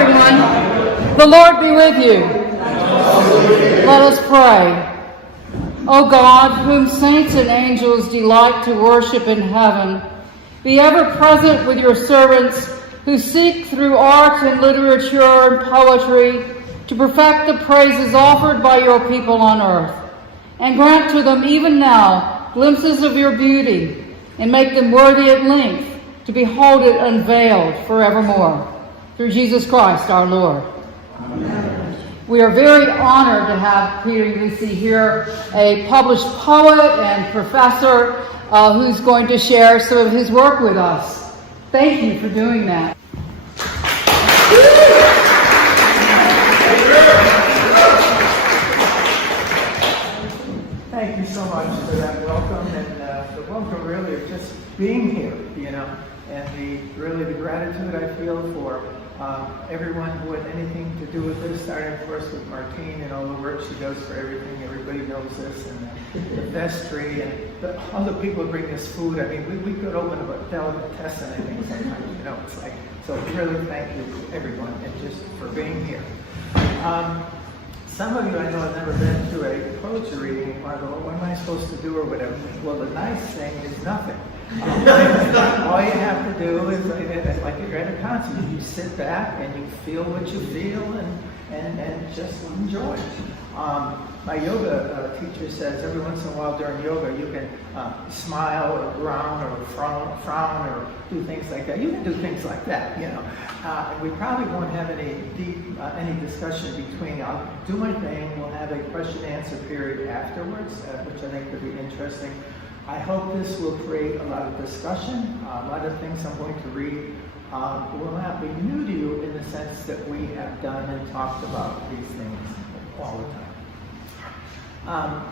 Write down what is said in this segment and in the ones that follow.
everyone. The Lord be with you. Let us pray. O God, whom saints and angels delight to worship in heaven, be ever present with your servants who seek through art and literature and poetry to perfect the praises offered by your people on earth, and grant to them even now glimpses of your beauty, and make them worthy at length to behold it unveiled forevermore. Through Jesus Christ our Lord. Amen. We are very honored to have Peter Ulisse here, a published poet and professor who's going to share some of his work with us. Thank you for doing that. Thank you so much for that welcome, and the welcome really of just being here, and the gratitude I feel for everyone who had anything to do with this, starting of course with Martine and all the work she does for everything. Everybody knows this, and the vestry and all the people who bring this food. I mean, we could open up a delicatessen, I think, sometimes, it's like, so really thank you to everyone and just for being here. Some of you I know have never been to a poetry reading and go, well, what am I supposed to do or whatever? Well, the nice thing is nothing. All you have to do is, like you're at a concert, you sit back and you feel what you feel and just enjoy. My yoga teacher says every once in a while during yoga you can smile or groan or frown or do things like that. You can do things like that, and we probably won't have any deep, any discussion between. I'll do my thing, we'll have a question and answer period afterwards, which I think would be interesting. I hope this will create a lot of discussion. A lot of things I'm going to read will not be new to you in the sense that we have done and talked about these things all the time.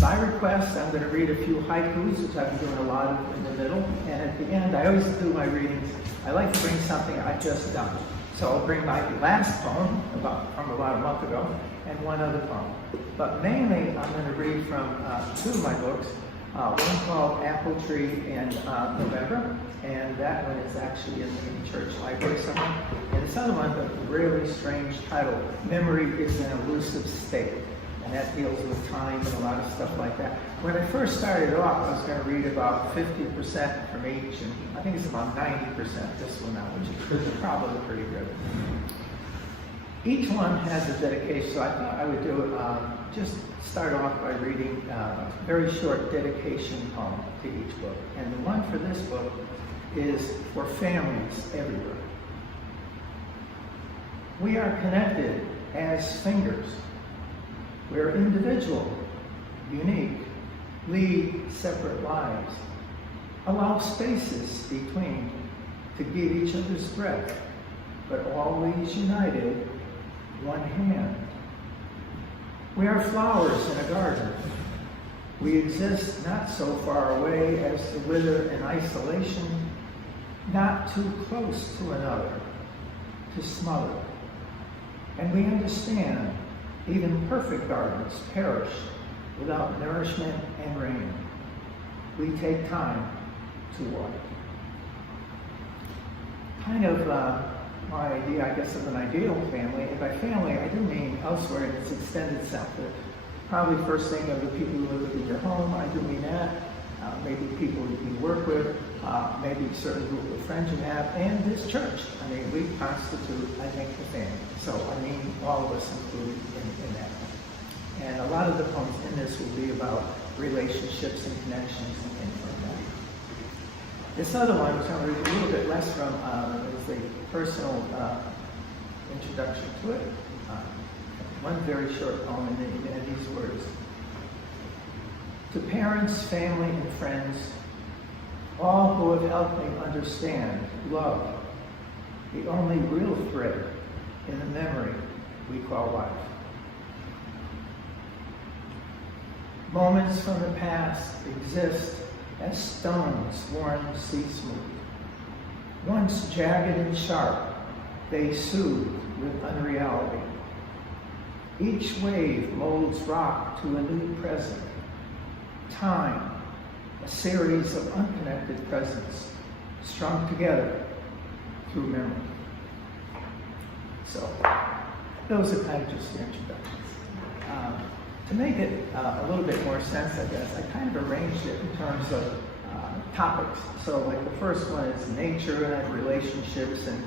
By request, I'm going to read a few haikus, which I've been doing a lot of in the middle. And at the end, I always do my readings. I like to bring something I just done. So I'll bring my last poem from about a month ago and one other poem. But mainly, I'm going to read from two of my books. One called Apple Tree in November, and that one is actually in the church library somewhere. And this other one, the really strange title, Memory is an Elusive State. And that deals with time and a lot of stuff like that. When I first started off, I was going to read about 50% from each, and I think it's about 90% this one now, which is probably pretty good. Each one has a dedication, so I thought I would do it, just start off by reading a very short dedication poem to each book. And the one for this book is for families everywhere. We are connected as fingers. We're individual, unique, lead separate lives. Allow spaces between to give each other's breath, but always united, one hand. We are flowers in a garden. We exist not so far away as to wither in isolation, not too close to another, to smother. And we understand even perfect gardens perish without nourishment and rain. We take time to water. Kind of my idea, I guess, of an ideal family. And by family, I do mean elsewhere in its extended sense. Probably first thing of the people who live in your home, I do mean that. Maybe people you work with, maybe a certain group of friends you have, and this church. I mean, we constitute, I think, the family. So, I mean, all of us included in that. And a lot of the poems in this will be about relationships and connections and things like that. This other one, which I'm going to read a little bit less from, is a personal introduction to it. One very short poem in these words. To parents, family, and friends, all who have helped me understand love, the only real thread in the memory we call life. Moments from the past exist as stones worn sea smooth. Once jagged and sharp, they soothe with unreality. Each wave molds rock to a new present. Time, a series of unconnected presents strung together through memory. So those are kind of just the introductions. To make it a little bit more sense, I guess, I kind of arranged it in terms of topics. So like the first one is nature and relationships and,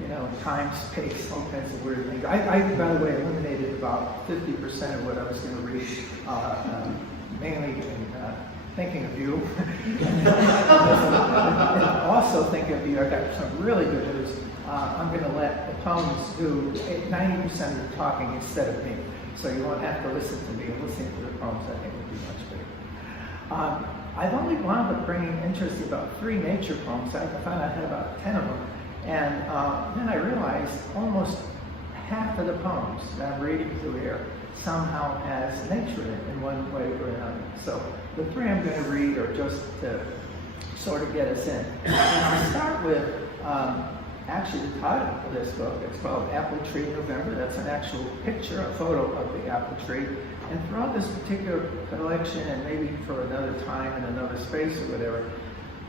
you know, time, space, all kinds of weird things. I by the way, eliminated about 50% of what I was going to read, mainly in thinking of you. And also thinking of you, I got some really good news. I'm going to let the poems do 90% of the talking instead of me. So you won't have to listen to me. Listening to the poems, I think, would be much better. I've only wound up bringing interest in about 3 nature poems. I found I had about 10 of them. And then I realized almost half of the poems that I'm reading through here somehow has nature in it in one way or another. So the 3 I'm going to read are just to sort of get us in. And I'll start with actually the title of this book. It's called Apple Tree November. That's an actual picture, a photo of the apple tree. And throughout this particular collection, and maybe for another time in another space or whatever,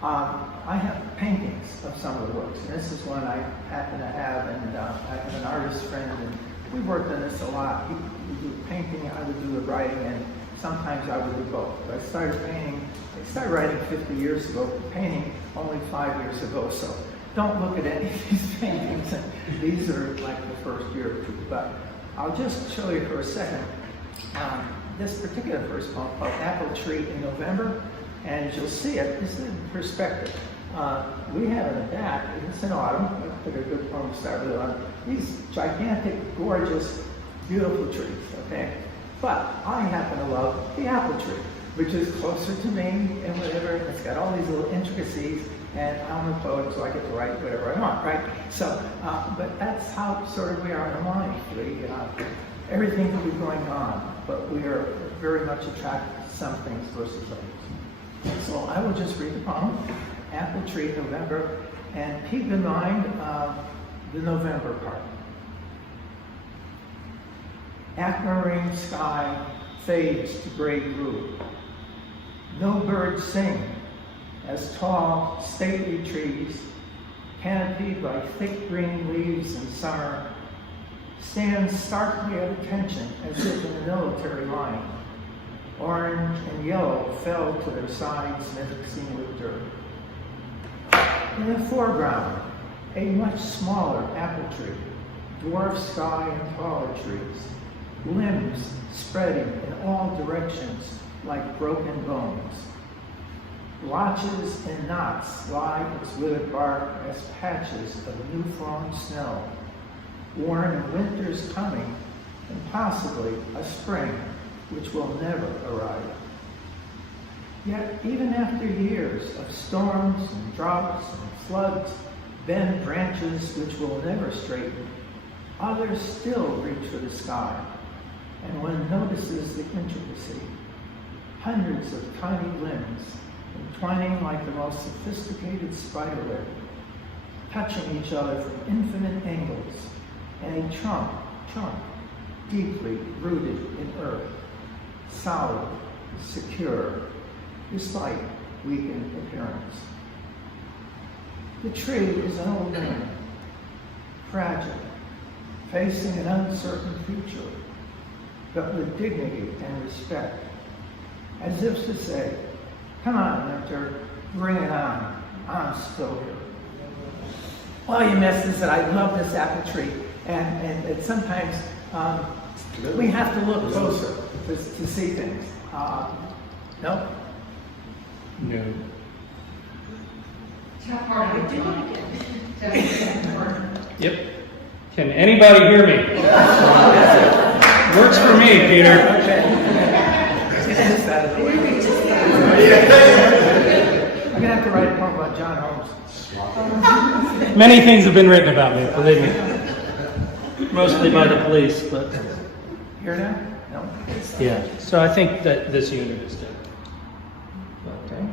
I have paintings of some of the works. And this is one I happen to have, and I have an artist friend, and we worked on this a lot. He would do painting, I would do the writing, and sometimes I would do both. But I started writing 50 years ago, painting only 5 years ago, so don't look at any of these paintings. These are like the first year or two, but I'll just show you for a second. This particular first poem called Apple Tree in November, and you'll see it. This is in perspective. We have in the back, it's in autumn, I think a good poem to start with autumn, these gigantic, gorgeous, beautiful trees, okay? But I happen to love the apple tree, which is closer to me and whatever. It's got all these little intricacies, and I'm a poet, so I get to write whatever I want, right? So, but that's how sort of we are in our life. Everything can be going on, but we are very much attracted to some things versus others. So I will just read the poem, Apple Tree, November, and keep in mind the November part. Aquamarine sky fades to gray blue. No birds sing as tall, stately trees, canopied by thick green leaves in summer, stand starkly at attention as if in a military line. Orange and yellow fell to their sides, mixing with dirt. In the foreground, a much smaller apple tree, dwarf sky and taller trees, limbs spreading in all directions like broken bones. Blotches and knots lie its withered bark as patches of new-fallen snow, warn of winter's coming and possibly a spring which will never arrive. Yet even after years of storms and droughts and floods bend branches which will never straighten, others still reach for the sky, and one notices the intricacy. Hundreds of tiny limbs entwining like the most sophisticated spiderweb, touching each other from infinite angles, and a trunk deeply rooted in earth, solid, secure, despite weakened appearance. The tree is an old man, fragile, facing an uncertain future, but with dignity and respect, as if to say, come on, winter, bring it on, I'm still here. Well, you missed this, and I love this apple tree, and it sometimes we have to look closer to see things. No? No. Tell part of it again. Yep. Can anybody hear me? Works for me, Peter. I'm gonna have to write a poem about John Holmes. Many things have been written about me, believe me. Mostly by the police, but Here now? No? yeah. So I think that this unit is good. Okay.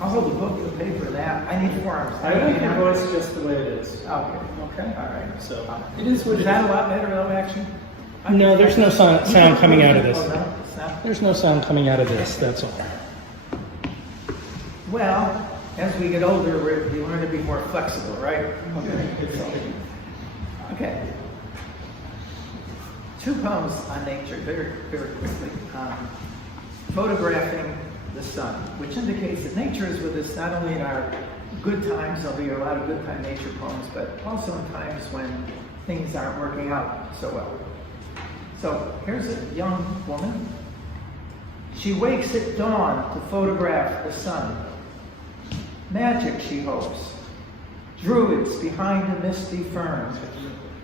I'll hold the book, you'll pay for that. I need forms. I like your voice just the way it is. Okay, okay, all right. So It is, is that a lot better though, actually? no, there's no sound coming out of this. Oh, no, it's not? There's no sound coming out of this. That's all. Well, as we get older, we learn to be more flexible, right? Okay. 2 poems on nature, very, very quickly. Photographing the sun, which indicates that nature is with us not only in our good times, there'll be a lot of good time nature poems, but also in times when things aren't working out so well. So here's a young woman. She wakes at dawn to photograph the sun. Magic, she hopes. Druids behind the misty ferns,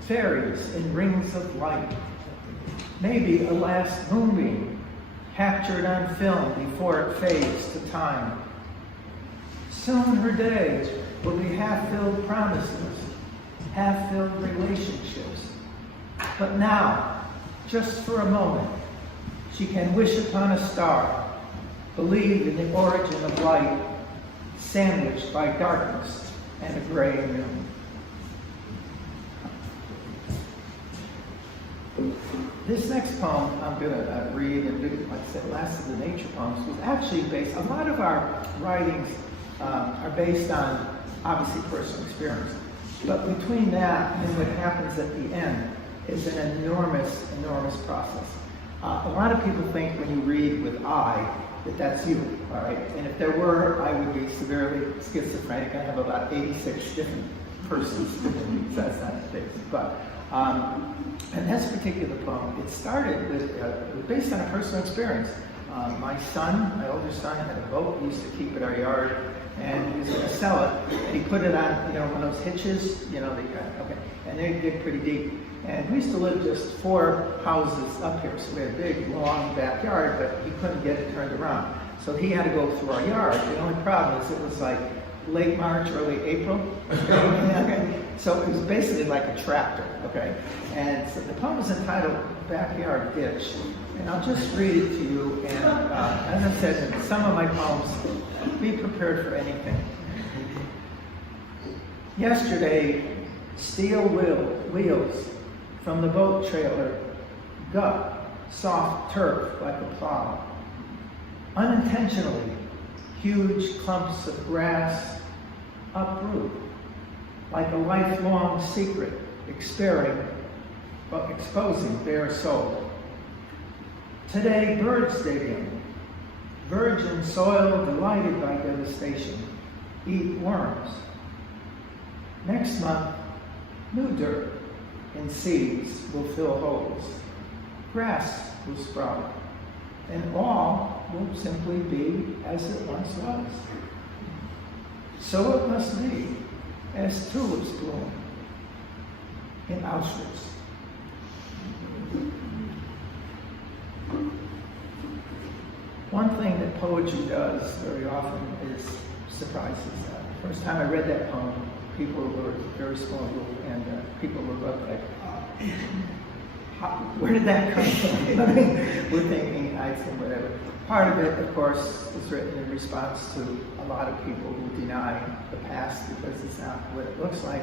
fairies in rings of light. Maybe a last moonbeam captured on film before it fades to time. Soon her day will be half-filled promises, half-filled relationships. But now, just for a moment, she can wish upon a star, believe in the origin of light, sandwiched by darkness and a gray noon. This next poem I'm going to read, and like I said, last of the nature poems, was actually based, a lot of our writings are based on, obviously, personal experience. But between that and what happens at the end is an enormous, enormous process. A lot of people think when you read with I, that that's you, all right? And if there were, I would be severely schizophrenic. I have about 86 different persons. So that's not the case. But, and this particular poem, it started with, it was based on a personal experience. My son, my older son, had a boat. We used to keep at our yard, and he was going to sell it. And he put it on, one of those hitches, and they dig pretty deep. And we used to live just 4 houses up here, so we had a big, long backyard, but he couldn't get it turned around. So he had to go through our yard. The only problem is it was like late March, early April. Okay. So it was basically like a tractor, okay? And so the poem is entitled Backyard Ditch. And I'll just read it to you. And as I said, in some of my poems, be prepared for anything. Yesterday, steel wheels from the boat trailer gut soft turf like a plow. Unintentionally, huge clumps of grass uproot like a lifelong secret exposing bare soul. Today, birds digging, virgin soil delighted by devastation, eat worms. Next month, new dirt and seeds will fill holes. Grass will sprout, and all will simply be as it once was. So it must be as tulips bloom in Auschwitz. One thing that poetry does very often is surprises. The first time I read that poem, people were a very small group, and people were like, where did that come from? We're thinking Einstein, whatever. Part of it, of course, is written in response to a lot of people who deny the past because it's not what it looks like.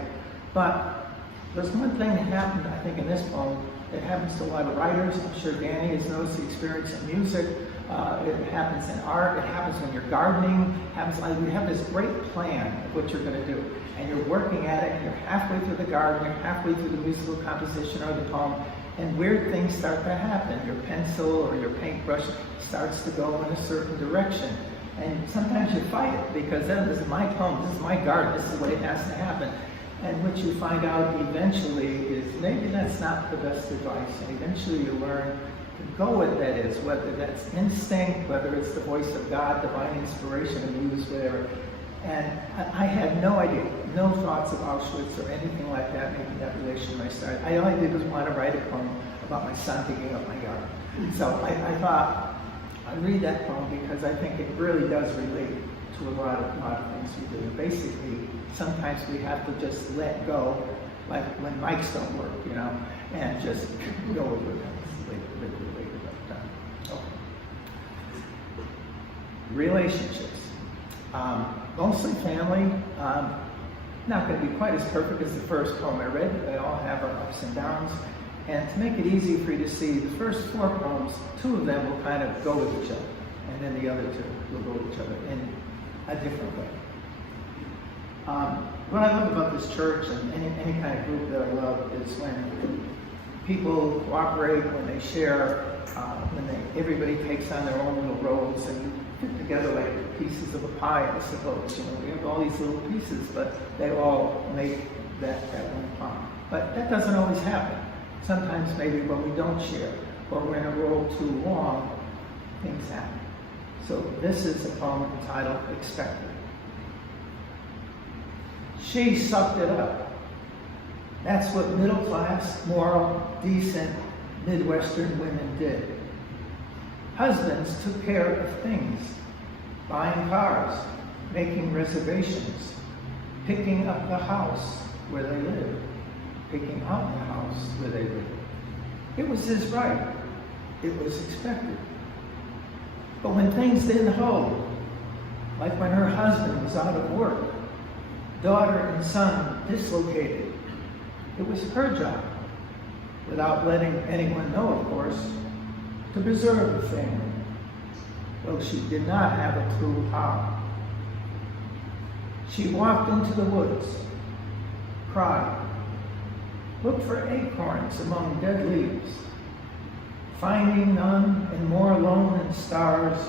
But there's one thing that happened, I think, in this poem that happens to a lot of writers. I'm sure Danny has noticed the experience in music. It happens in art. It happens when you're gardening. It happens like you have this great plan of what you're going to do, and you're working at it, and you're halfway through the garden, you're halfway through the musical composition or the poem, and weird things start to happen. Your pencil or your paintbrush starts to go in a certain direction, and sometimes you fight it because then this is my poem, this is my garden, this is the way it has to happen. And what you find out eventually is maybe that's not the best advice, and eventually you learn to go with that is, whether that's instinct, whether it's the voice of God, divine inspiration, a muse, whatever. And I had no idea, no thoughts of Auschwitz or anything like that, making that relation when I started. I only did was want to write a poem about my son digging up my yard. So I thought, I'd read that poem because I think it really does relate to a lot of things we do. Basically, sometimes we have to just let go, like when mics don't work, and just go with it. Okay. Relationships. Mostly family. Not going to be quite as perfect as the first poem I read, but they all have our ups and downs. And to make it easy for you to see, the first 4 poems, 2 of them will kind of go with each other, and then the other 2 will go with each other in a different way. What I love about this church and any kind of group that I love is when people cooperate, when they share, everybody takes on their own little roles and fit together like pieces of a pie, I suppose. We have all these little pieces, but they all make that one pie. But that doesn't always happen. Sometimes maybe when we don't share or we're in a role too long, things happen. So this is a poem entitled Expected. She sucked it up. That's what middle-class, moral, decent Midwestern women did. Husbands took care of things, buying cars, making reservations, picking up the house where they lived, picking out the house where they lived. It was his right. It was expected. But when things didn't hold, like when her husband was out of work, daughter and son dislocated, it was her job, without letting anyone know, of course, to preserve the family, though she did not have a clue how. She walked into the woods, cried, looked for acorns among dead leaves. Finding none and more alone than stars,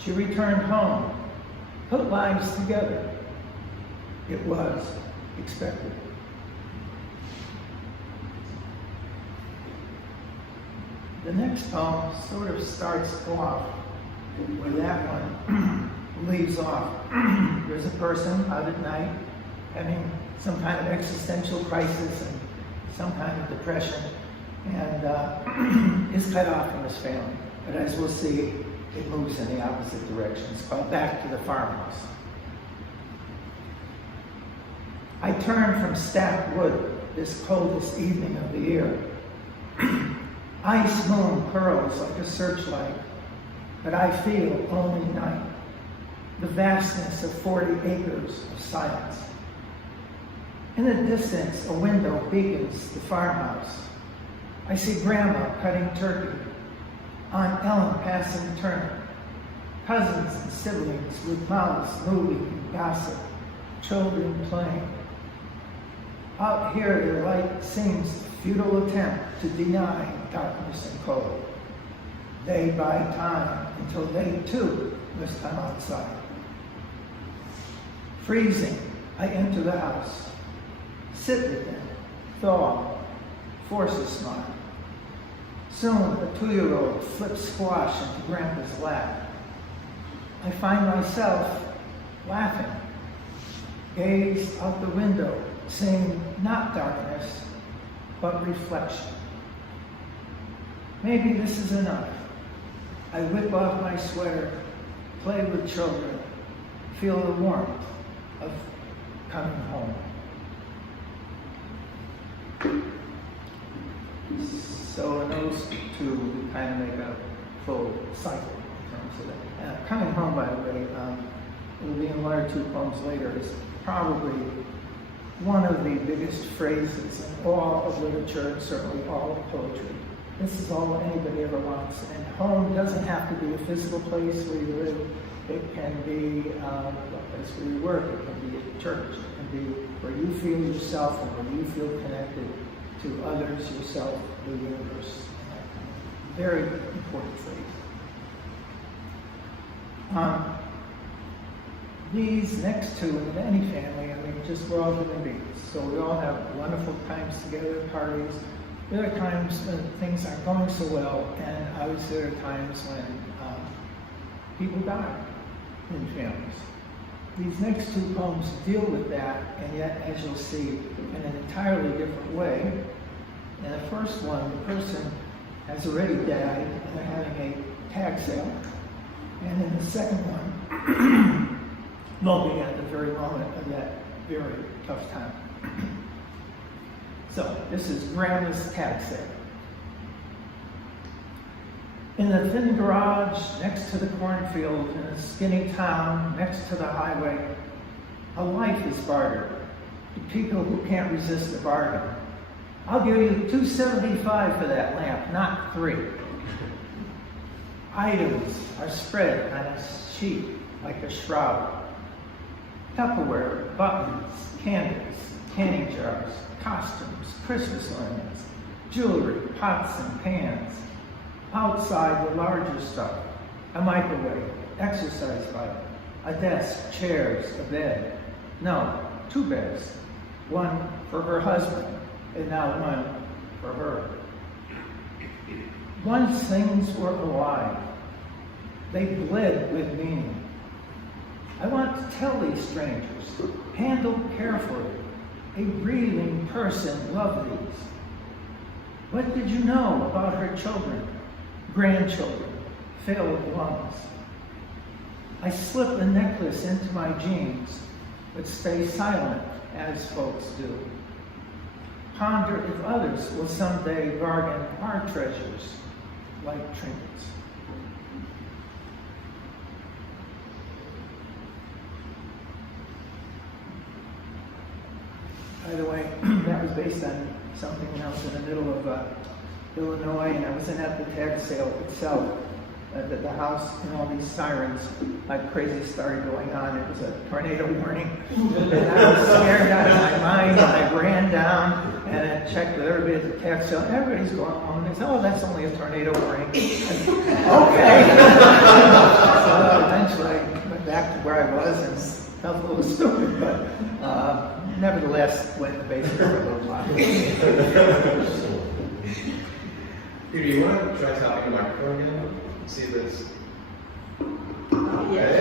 she returned home, put lives together. It was expected. The next poem sort of starts off where that one leaves off. There's a person out at night having some kind of existential crisis and some kind of depression, and is cut off from his family. But as we'll see, it moves in the opposite direction. It's called Back to the Farmhouse. I turn from stacked wood this coldest evening of the year. Ice moon curls like a searchlight, but I feel only night, the vastness of 40 acres of silence. In the distance, a window beacons the farmhouse. I see Grandma cutting turkey, Aunt Ellen passing the turnip, cousins and siblings with mouths moving and gossip, children playing. Out here, their light seems a futile attempt to deny darkness and cold. They buy time until they too must come outside. Freezing, I enter the house, sit with them, thaw, force a smile. Soon, a 2-year-old flips squash into Grandpa's lap. I find myself laughing, gaze out the window, seeing not darkness, but reflection. Maybe this is enough. I whip off my sweater, play with children, feel the warmth of coming home. So in those two, we kind of make a full cycle in terms of that. Coming home, by the way, it'll be in one or two poems later, is probably one of the biggest phrases in all of literature, and certainly all of poetry. This is all anybody ever wants. And home doesn't have to be a physical place where you live. It can be a place where you work. It can be a church. It can be where you feel yourself and where you feel connected to others, yourself, the universe. Very important phrase. These next two in any family, I mean, just we're all human beings. So we all have wonderful times together, parties. There are times when things aren't going so well, and obviously there are times when people die in families. These next two poems deal with that, and yet, as you'll see, in an entirely different way. In the first one, the person has already died, and they're having a tag sale. And in the second one, they'll be at the very moment of that very tough time. So, this is Grandma's tag sale. In the thin garage next to the cornfield, in a skinny town next to the highway, a life is bartered to people who can't resist the bargain. I'll give you $2.75 for that lamp, not $3. Items are spread on a sheet like a shroud. Tupperware, buttons, candles, canning jars, costumes, Christmas ornaments, jewelry, pots and pans. Outside, the larger stuff, a microwave, exercise bike, a desk, chairs, a bed. No, 2 beds. One for her husband, and now one for her. Once things were alive. They bled with meaning. I want to tell these strangers, handled carefully, a breathing person loved these. What did you know about her children, grandchildren, failed lungs? I slip the necklace into my jeans, but stay silent as folks do. Ponder if others will someday bargain our treasures like trinkets. By the way, that was based on something when I was in the middle of Illinois, and I was at the tag sale itself. The house and all these sirens like crazy started going on. It was a tornado warning. And I was scared out of my mind, and I ran down and I checked with everybody at the tag sale. Everybody's going home. They said, oh, that's only a tornado warning. Okay. So eventually I went back to where I was and felt a little stupid, but nevertheless went to basic for a little while. Peter, you want to try tapping the microphone again? See if it's...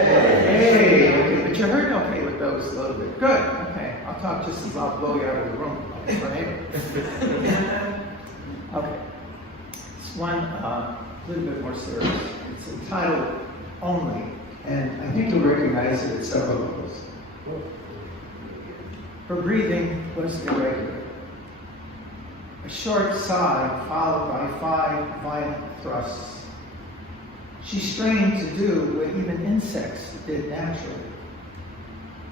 Hey, but you heard okay with those a little bit. Good. Okay, I'll talk just about blow you out of the room, right? Okay. It's one a little bit more serious. It's entitled Only, and I think you'll recognize it at several levels. Her breathing was irregular. A short sigh followed by 5 violent thrusts. She strained to do what even insects did naturally.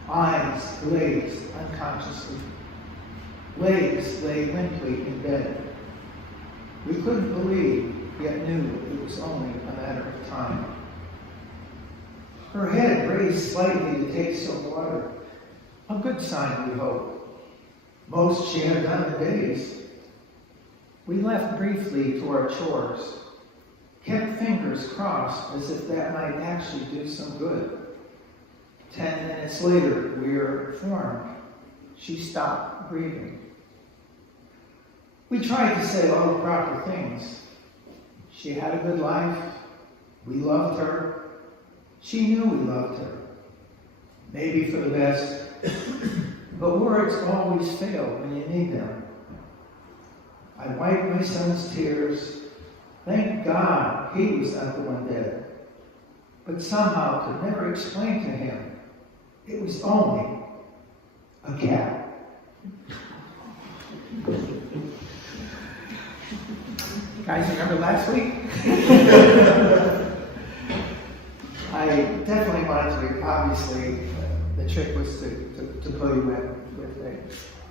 Eyes glazed unconsciously. Legs lay limply in bed. We couldn't believe, yet knew it was only a matter of time. Her head raised slightly to take some water. A good sign, we hope. Most she had done in days. We left briefly to our chores, kept fingers crossed as if that might actually do some good. 10 minutes later, we were informed she stopped breathing. We tried to say all the proper things. She had a good life. We loved her. She knew we loved her. Maybe for the best, but words always fail when you need them. I wiped my son's tears. Thank God he was not the one dead. But somehow could never explain to him it was only a cat. Guys, remember last week? I definitely wanted to, obviously, the trick was to pull you in with a,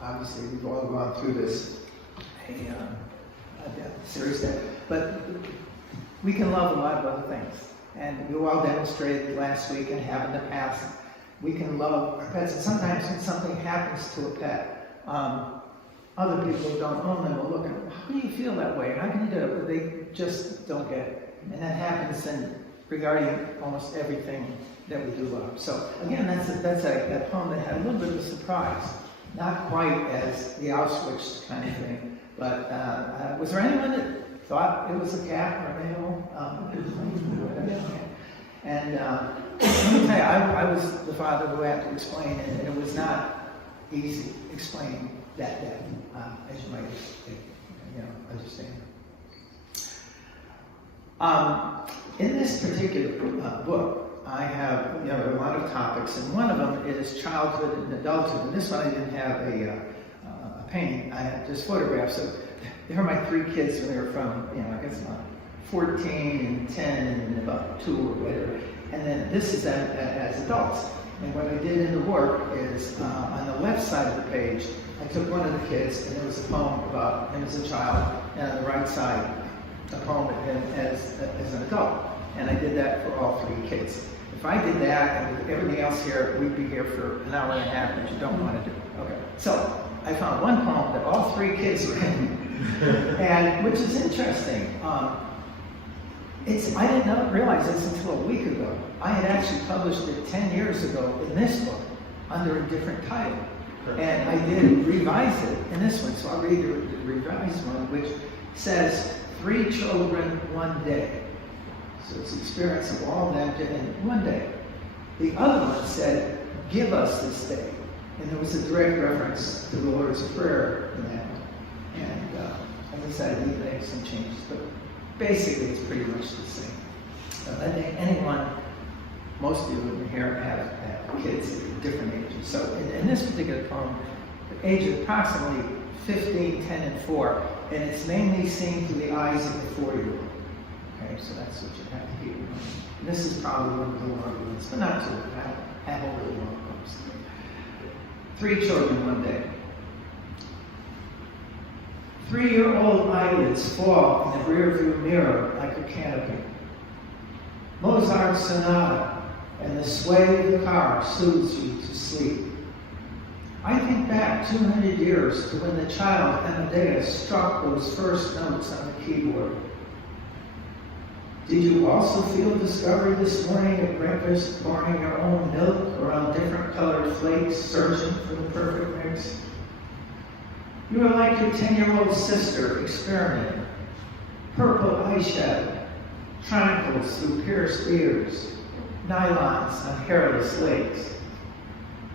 obviously we've all gone through this, a serious step, but we can love a lot of other things. And you all demonstrated last week and have in the past, we can love our pets. And sometimes when something happens to a pet, other people who don't own them will look at, how do you feel that way? How can you do it? But they just don't get it. And that happens regarding almost everything that we do love. So again, that's a poem that had a little bit of a surprise. Not quite as the Auschwitz kind of thing, but was there anyone that thought it was a cat or an animal? And let me tell you, I was the father who had to explain it, and it was not easy explaining that death, as you might understand. In this particular book, I have a lot of topics, and one of them is childhood and adulthood. And this one I didn't have a painting; I had just photographs. So there are my 3 kids when they were from, I guess 14 and 10 and about 2 or whatever. And then this is as adults. And what I did in the work is on the left side of the page, I took one of the kids, and there was a poem about him as a child, and on the right side, a poem of him as an adult. And I did that for all 3 kids. If I did that and everything else here, we'd be here for an hour and a half, which you don't want to do. Okay. So I found one poem that all three kids were in, and which is interesting. I did not realize this until a week ago. I had actually published it 10 years ago in this book under a different title. And I did revise it in this one, so I'll read the revised one, which says, 3 children, 1 day. So it's the experience of all that in one day. The other one said, give us this day. And there was a direct reference to the Lord's Prayer in that one. And I decided to make some changes, but basically it's pretty much the same. I think anyone, most of you in here have kids at different ages. So in this particular poem, the age is approximately 15, 10, and 4, and it's mainly seen through the eyes of the 4-year-old. Okay, so that's what you have to keep in mind. And this is probably one of the longer ones, but not too long. I have a really long poems. 3 children, 1 day. 3-year-old eyelids fall in the rearview mirror like a canopy. Mozart's sonata and the sway of the car soothes you to sleep. I think back 200 years to when the child Amadeus struck those first notes on the keyboard. Did you also feel discovery this morning at breakfast, pouring your own milk around different colored flakes, searching for the perfect mix? You are like your 10-year-old sister experimenting. Purple eyeshadow, triangles through pierced ears, nylons on hairless legs.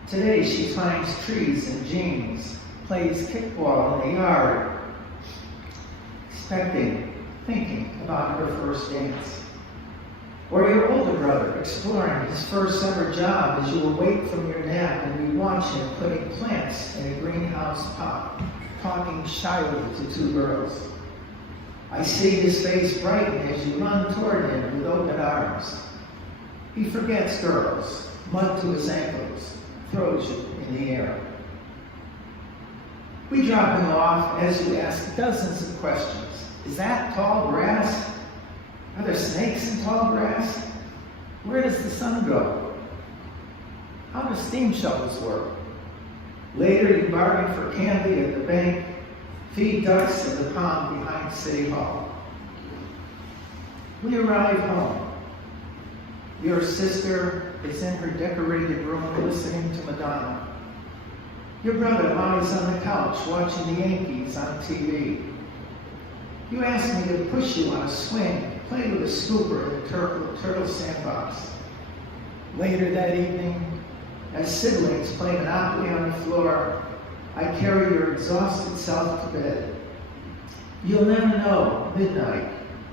Today she finds trees and jeans, plays kickball in the yard, thinking about her first dance. Or your older brother exploring his first summer job as you awake from your nap and you watch him putting plants in a greenhouse pot, talking shyly to 2 girls. I see his face brighten as you run toward him with open arms. He forgets girls, mud to his ankles, throws you in the air. We drop him off as you ask dozens of questions. Is that tall grass? Are there snakes in tall grass? Where does the sun go? How do steam shovels work? Later you bargain for candy at the bank, feed ducks in the pond behind City Hall. We arrive home. Your sister is in her decorated room listening to Madonna. Your brother lies on the couch watching the Yankees on TV. You ask me to push you on a swing, play with a scooper in the turtle sandbox. Later that evening, as siblings play Monopoly on the floor, I carry your exhausted self to bed. You'll never know midnight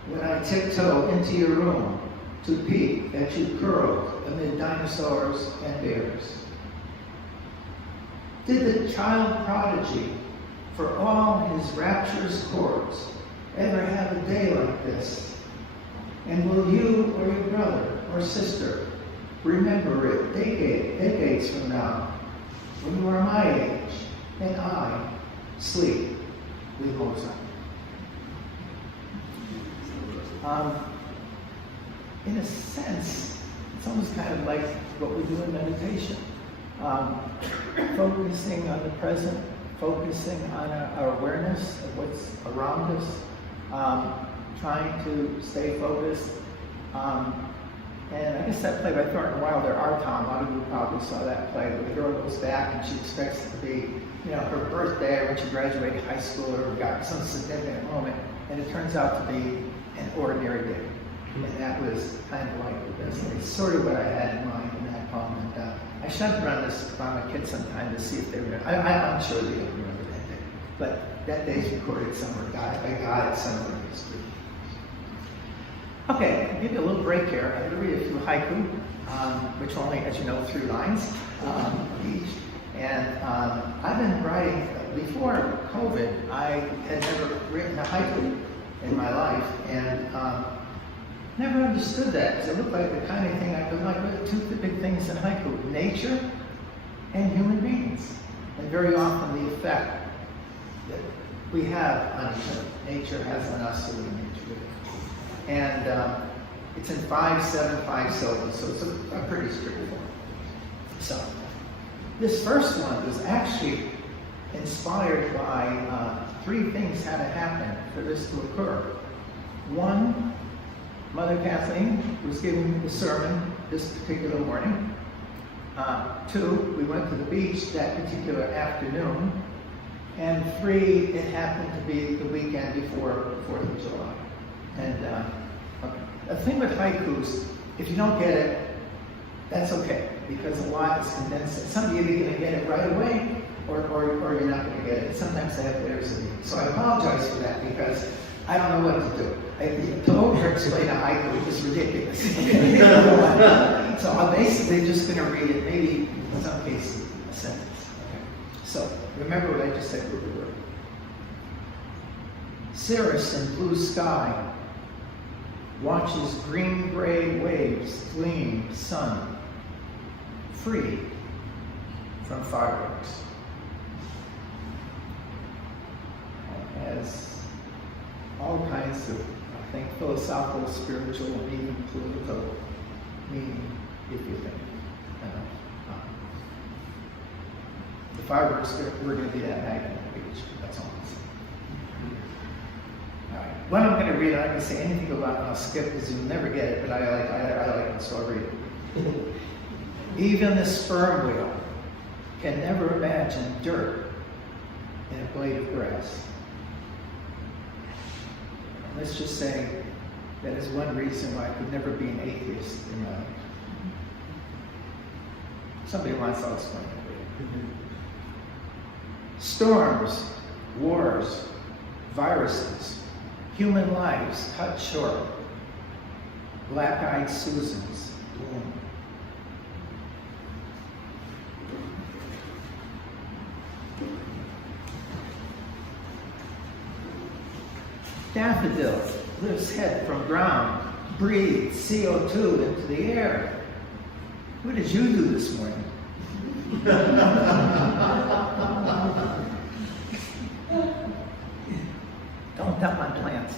when I tiptoe into your room to peek at you curled amid dinosaurs and bears. Did the child prodigy, for all his rapturous chords, ever have a day like this? And will you or your brother or sister remember it decades from now, when you are my age and I sleep with Mozart? In a sense, it's almost kind of like what we do in meditation. Focusing on the present, focusing on our awareness of what's around us, trying to stay focused. And I guess that play by Thornton Wilder, Our Tom, a lot of you probably saw that play, where the girl goes back and she expects it to be, her birthday, or when she graduated high school, or got some significant moment, and it turns out to be an ordinary day. And that was kind of like this. And it's sort of what I had in mind in that poem. And I should run this by my kids sometime to see if they remember. I'm sure they don't remember that day. But that day's recorded somewhere. I got it somewhere in history. Okay, I'll give you a little break here. I'm going to read a few haiku, which only, as you know, 3 lines each. And I've been writing, before COVID, I had never written a haiku in my life. And never understood that, because it looked like the kind of thing I could like. Two big things in haiku: nature and human beings, and very often the effect that we have on each other. Nature has on us, so we nature. And It's in 5/7/5 syllables, so it's a pretty straightforward. So, this first one was actually inspired by 3 things had to happen for this to occur. One, Mother Kathleen was giving the sermon this particular morning. 2, we went to the beach that particular afternoon. And 3, it happened to be the weekend before 4th of July. And the thing with haikus, if you don't get it, that's okay, because a lot is condensed. Some of you are either going to get it right away, or you're not going to get it. Sometimes they have layers of it. So I apologize for that, because I don't know what to do. To over-explain a haiku is ridiculous. So I'm basically just going to read it, maybe in some cases, a sentence. Okay. So remember what I just said word for word. Cirrus in blue sky watches green-gray waves gleam sun, free from fireworks. It has all kinds of, I think, philosophical, spiritual, and even political meaning, if you think. The fireworks were going to be that night on the beach. That's all I'm saying. All right. What I'm going to read, I'm not going to say anything about it. I'll skip because you'll never get it, but I like it, so I'll read it. Even the sperm whale can never imagine dirt in a blade of grass. Let's just say that is one reason why I could never be an atheist in my life. Somebody wants to explain it. Storms, wars, viruses, human lives cut short, black-eyed Susans bloom. Daffodil lifts head from ground, breathes CO2 into the air. What did you do this morning? Don't dump on plants.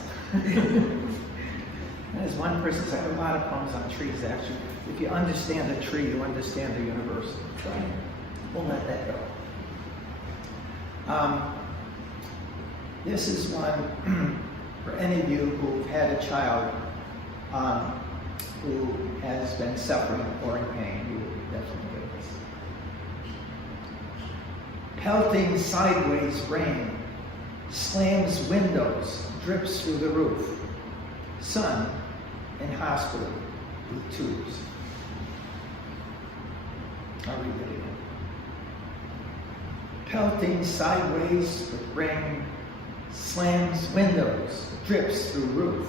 As one person said, I have a lot of poems on trees, actually. If you understand a tree, you understand the universe. So we'll let that go. This is one for any of you who've had a child who has been suffering or in pain. You will definitely get this. Pelting sideways rain slams windows, drips through the roof. Son in hospital with tubes. I'll read it again. Pelting sideways with rain slams windows, drips through roof.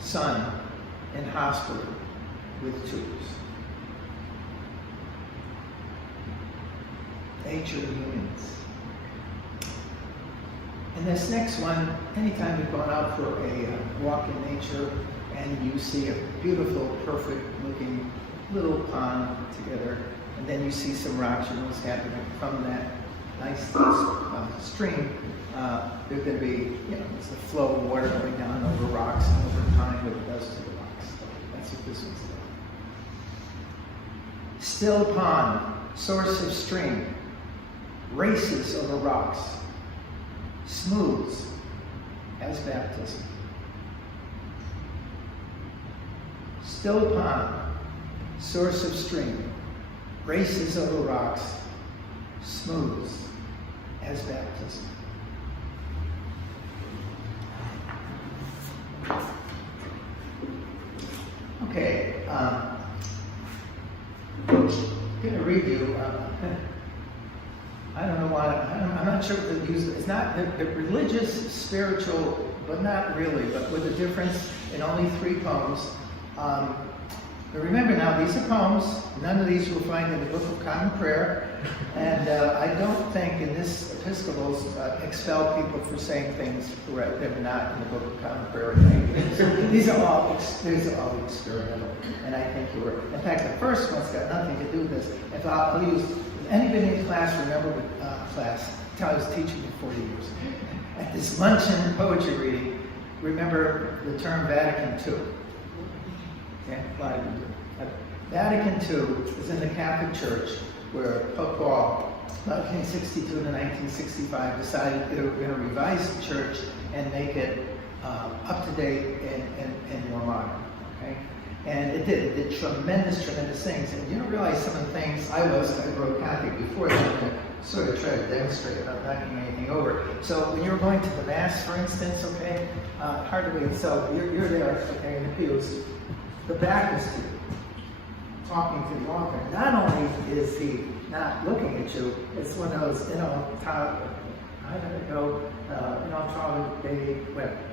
Son in hospital with tubes. Nature humans. And this next one, anytime you've gone out for a walk in nature and you see a beautiful, perfect looking little pond together, and then you see some rocks, you know what's happening from that nice stream. There's going to be, it's the flow of water going down over rocks and over time what it does to the rocks. That's what this one's about. Still pond, source of stream, races over rocks, smooths as baptism. Still pond, source of stream, races over rocks, smooths as baptism. Okay, I'm going to read you. I don't know why. I'm not sure what to use. It's not the religious, spiritual, but not really. But with a difference in only 3 poems. But remember now, these are poems. None of these you'll find in the Book of Common Prayer. And I don't think in this Episcopals expel people for saying things that are not in the Book of Common Prayer. These are all experimental. And I think you're right. In fact, the first one's got nothing to do with this. If I'll use, anybody in class remember what class? I was teaching for 40 years. At this luncheon poetry reading, remember the term Vatican II. Okay, a lot of you do. Vatican II is in the Catholic Church, where Pope Paul, 1962 to 1965, decided they were going to revise the church and make it up to date and more modern. Okay, and it did. It did tremendous things. And you don't realize some of the things I grew up Catholic before that. And sort of try to demonstrate without knocking anything over. So when you were going to the Mass, for instance, okay, hard to believe. So you're there, okay, in the pews. The Baptist here, talking to the altar. Not only is he not looking at you, it's one of those, how did it go?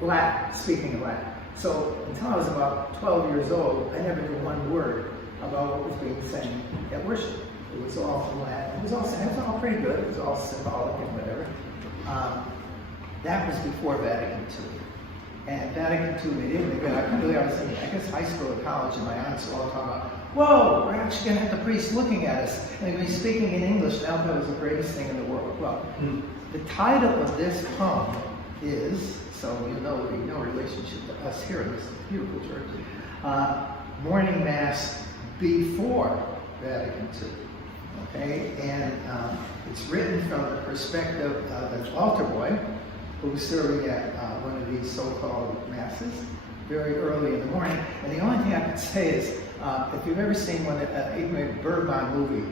Latin, speaking of Latin. So until I was about 12 years old, I never knew one word about what was being said at worship. It was all in Latin. It was all pretty good. It was all symbolic and whatever. That was before Vatican II. And Vatican II made it good. I couldn't believe I was in, I guess, high school or college, and my aunts were all talking about, whoa, we're actually going to have the priest looking at us. And they're going to be speaking in English. Now that was the greatest thing in the world. Well, the title of this poem is, so you know, no relationship to us here in this beautiful church, Morning Mass Before Vatican II. Okay, and it's written from the perspective of an altar boy who was serving at one of these so-called masses very early in the morning. And the only thing I can say is, if you've ever seen even a Bergman movie,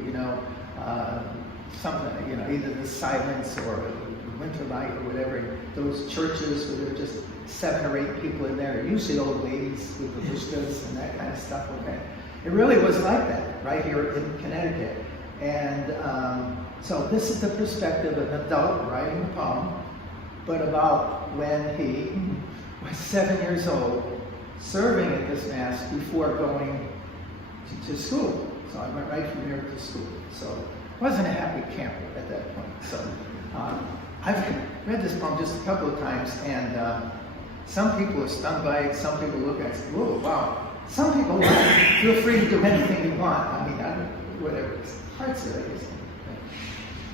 something, either The Silence or Winter Night or whatever, those churches where there are just 7 or 8 people in there, usually old ladies with the vistas and that kind of stuff. Okay, it really was like that right here in Connecticut. And so this is the perspective of an adult writing a poem, but about when he was 7 years old, serving at this Mass before going to school. So I went right from there to school. So I wasn't a happy camper at that point. So I've read this poem just a couple of times, and some people are stunned by it, some people look at it and say, whoa, wow. Some people feel free to do anything you want. I mean, whatever. Parts of it, I guess.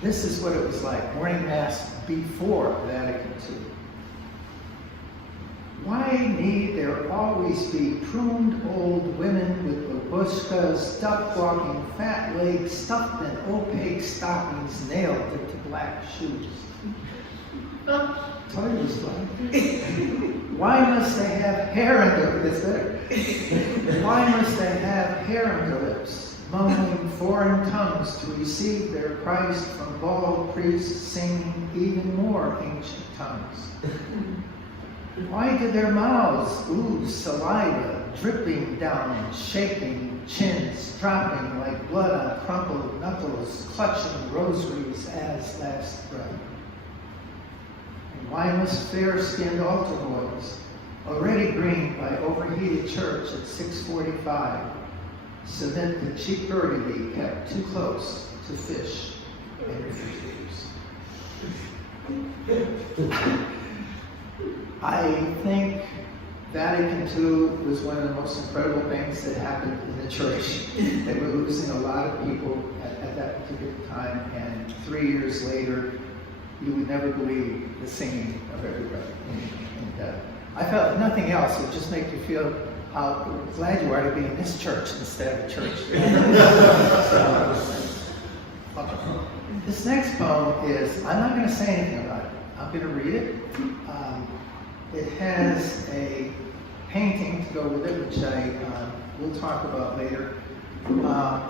This is what it was like, morning Mass before Vatican II. Why need there always be pruned old women with babushkas, duck-walking fat legs, stuffed in opaque stockings nailed into black shoes? Toy was fun. Why must they have hair on their lips? Why must they have hair on their lips? Mumbling foreign tongues to receive their Christ from bald priests singing even more ancient tongues. Why do their mouths ooze saliva, dripping down, shaking, chins dropping like blood on crumpled knuckles, clutching rosaries as last breath? And why must fair-skinned altar boys, already green by overheated church at 6:45, submit to cheap birdie to be kept too close to fish and refuse? I think Vatican II was one of the most incredible things that happened in the church. They were losing a lot of people at that particular time, and 3 years later, you would never believe the singing of everybody. And I felt if nothing else, it would just make you feel how glad you are to be in this church instead of church. This next poem is, I'm not going to say anything about it. I'm going to read it. It has a painting to go with it, which I will talk about later.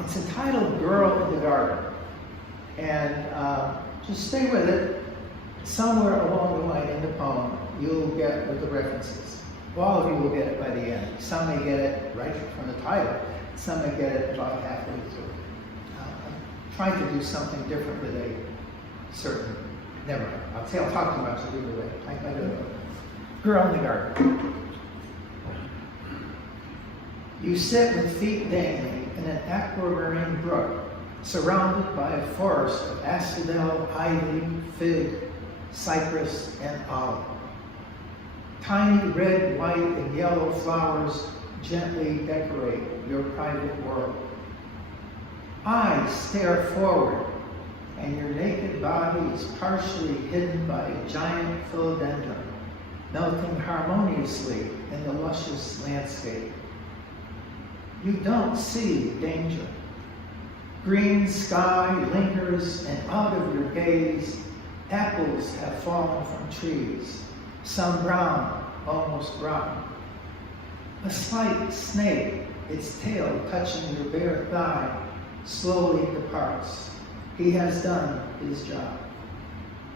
It's entitled Girl in the Garden. And just stay with it. Somewhere along the line in the poem, you'll get what the reference is. All of you will get it by the end. Some may get it right from the title. Some may get it about halfway through. I'm trying to do something different with a certain, never mind. I'll talk too much either way. I don't know. Girl in the Garden. You sit with feet dangling in an aquamarine brook, surrounded by a forest of asphodel, ivy, fig, cypress, and olive. Tiny red, white, and yellow flowers gently decorate your private world. Eyes stare forward, and your naked body is partially hidden by a giant philodendron, melting harmoniously in the luscious landscape. You don't see danger. Green sky lingers, and out of your gaze, apples have fallen from trees, some brown, almost rotten. A slight snake, its tail touching your bare thigh, slowly departs. He has done his job.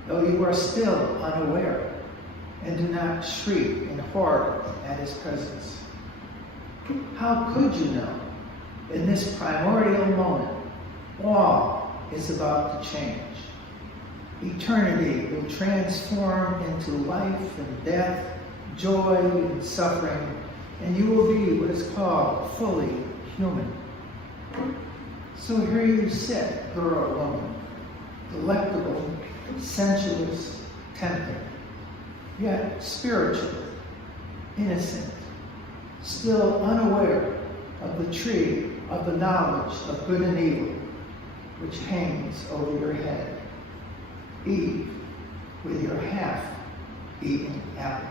Though you are still unaware, and do not shriek in horror at his presence. How could you know? In this primordial moment, all is about to change. Eternity will transform into life and death, joy and suffering, and you will be what is called fully human. So here you sit, girl or woman, delectable, sensuous, tempting, yet spiritual, innocent, still unaware of the tree of the knowledge of good and evil, which hangs over your head. Eve, with your half-eaten apple.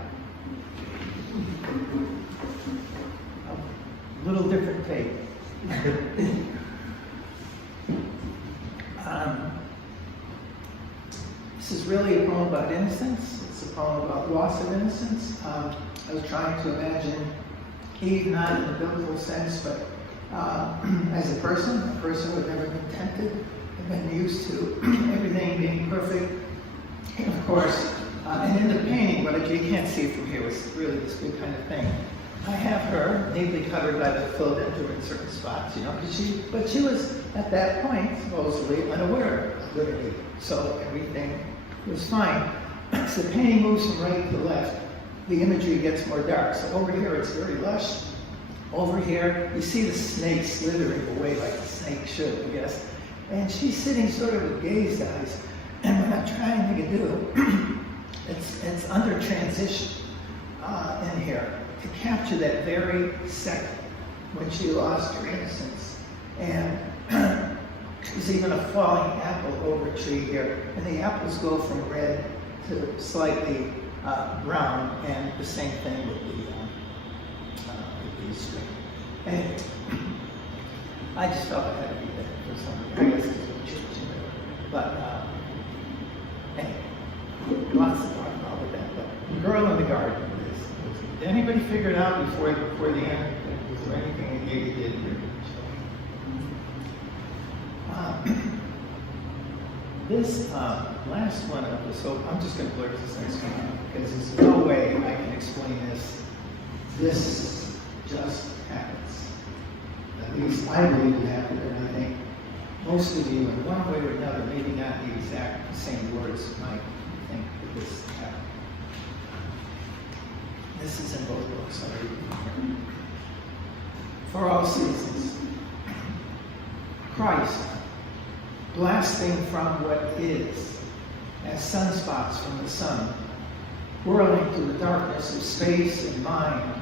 A little different take. This is really a poem about innocence. It's a poem about loss of innocence. I was trying to imagine Eve, not in the biblical sense, but as a person who had never been tempted, had been used to everything being perfect. And of course, and in the painting, what you can't see from here was really this big kind of thing. I have her neatly covered by the philodendron in certain spots, but she was at that point supposedly unaware of good and evil. So everything was fine. As the painting moves from right to left, the imagery gets more dark. So over here it's very lush. Over here, you see the snake slithering away like a snake should, I guess. And she's sitting sort of with gazed eyes. And what I'm trying to do, it's under transition in here to capture that very second when she lost her innocence. And there's even a falling apple over a tree here. And the apples go from red to slightly brown, and the same thing with the string. And I just felt I had to be there for something. I guess it's but anyway, lots to talk about with that. But Girl in the Garden. Did anybody figure it out before the end? Was there anything that you did here? This last one of this, so I'm just going to blurt this next one out because there's no way I can explain this. This just happens. At least I believe it happened, and I think most of you, in one way or another, maybe not the exact same words, might think that this happened. This is in both books. I'll read it here. For all seasons, Christ, blasting from what is, as sunspots from the sun, whirling through the darkness of space and mind,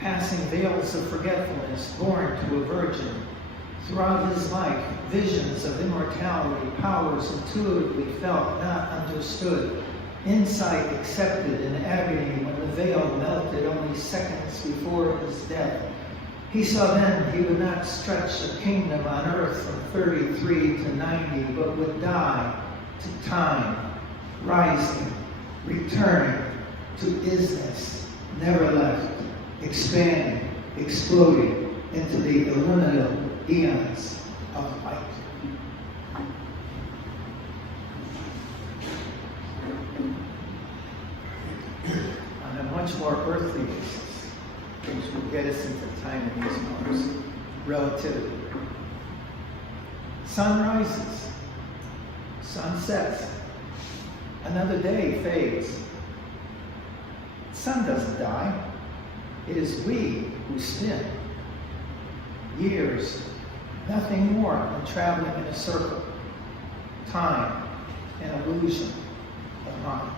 passing veils of forgetfulness, born to a virgin. Throughout his life, visions of immortality, powers intuitively felt, not understood, insight accepted in agony when the veil melted only seconds before his death. He saw then he would not stretch a kingdom on earth from 33 to 90, but would die to time, rising, returning to isness, never left, expanding, exploding into the illimitable eons of light. On a much more earthly basis, which will get us into time and these moments, relativity. Sun rises, sun sets, another day fades. Sun doesn't die. It is we who spin. Years, nothing more than traveling in a circle. Time, an illusion of mind.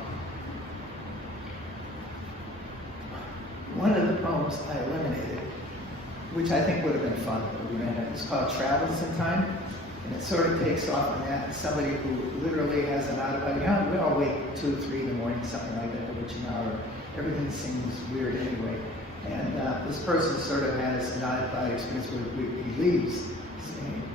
One of the poems I eliminated, which I think would have been fun, but we ran it. It's called Travels in Time, and it sort of takes off on that. Somebody who literally has an out-of-body, we all wake 2 or 3 in the morning, something like that, which everything seems weird anyway. And this person sort of has an out-of-body experience where he leaves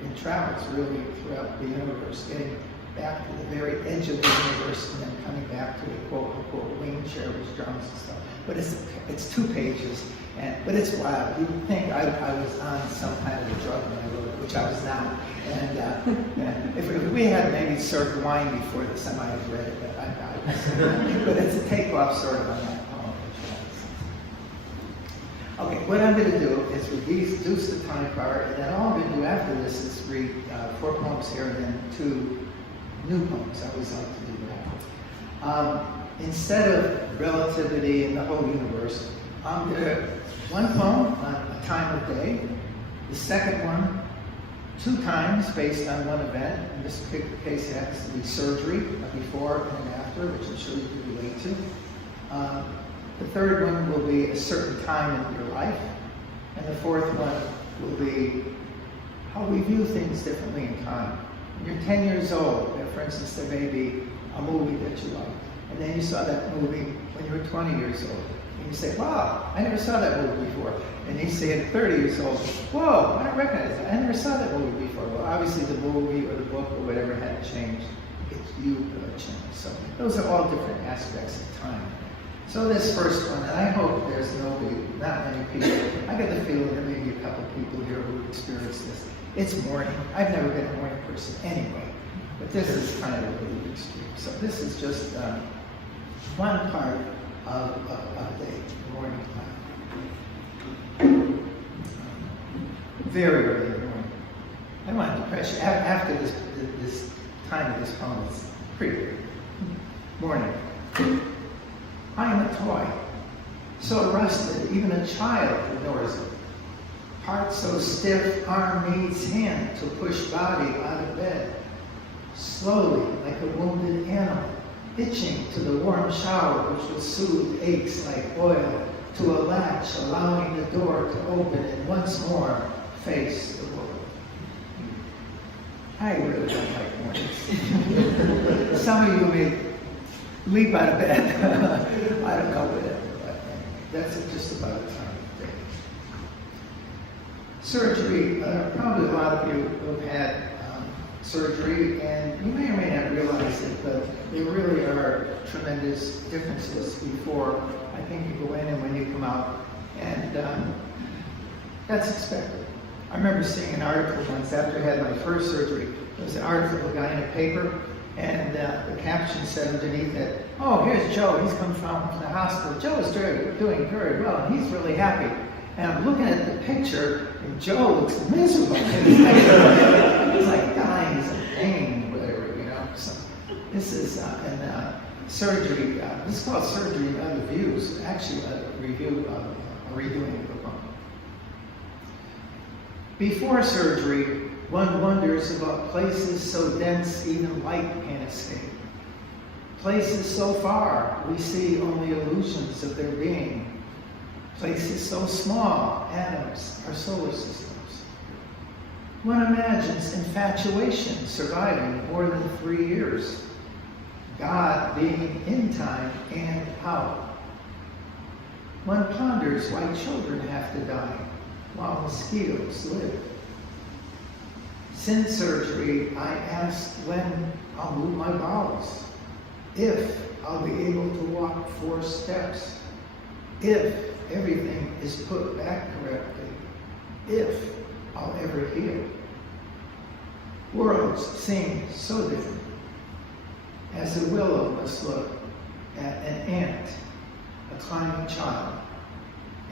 and travels really throughout the universe, getting back to the very edge of the universe and then coming back to the quote-unquote wing chair, which drums and stuff. But it's 2 pages, but it's wild. You would think I was on some kind of a drug when I wrote it, which I was not. And if we had maybe served wine before this, I might have read it, but it's a takeoff sort of on that poem. Okay, what I'm going to do is reduce the time part, and then all I'm going to do after this is read 4 poems here and then 2 new poems. I always like to do that. Instead of relativity in the whole universe, I'm going to one poem on a time of day, the second one 2 times based on one event. In this case, it happens to be surgery, a before and an after, which I'm sure you can relate to. The third one will be a certain time in your life, and the fourth one will be how we view things differently in time. When you're 10 years old, for instance, there may be a movie that you like, and then you saw that movie when you were 20 years old, and you say, wow, I never saw that movie before. And you say at 30 years old, whoa, I don't recognize that. I never saw that movie before. Well, obviously the movie or the book or whatever had changed. It's you that have changed. So those are all different aspects of time. So this first one, and I hope there's not many people. I get the feeling there may be a couple people here who experience this. It's morning. I've never been a morning person anyway, but this is kind of a really extreme. So this is just one part of the morning time. Very early in the morning. I don't want to depress you. After this time of this poem, it's pretty early. Morning. I am a toy, so rusted, even a child ignores it. Heart so stiff, arm needs hand to push body out of bed. Slowly, like a wounded animal, itching to the warm shower which will soothe aches like oil, to a latch allowing the door to open and once more face the world. I really don't like mornings. Some of you may leap out of bed. I don't know whatever, but that's just about the time of day. Surgery, probably a lot of you have had surgery, and you may or may not realize it, but there really are tremendous differences before I think you go in and when you come out, and that's expected. I remember seeing an article once after I had my first surgery. There was an article of a guy in a paper, and the caption said underneath it, oh, here's Joe. He's come from the hospital. Joe is doing very well, and he's really happy. And I'm looking at the picture, and Joe looks miserable. He's like dying, he's in pain, whatever, you know. So this is surgery. This is called Surgery and Other Views. Actually, a redoing of the book. Before surgery, one wonders about places so dense even light can't escape. Places so far, we see only illusions of their being. Places so small, atoms, our solar systems. One imagines infatuation surviving more than 3 years. God being in time and out. One ponders why children have to die while mosquitoes live. Since surgery, I asked when I'll move my bowels, if I'll be able to walk 4 steps, if everything is put back correctly, if I'll ever heal. Worlds seem so different, as a willow must look at an ant, a climbing child,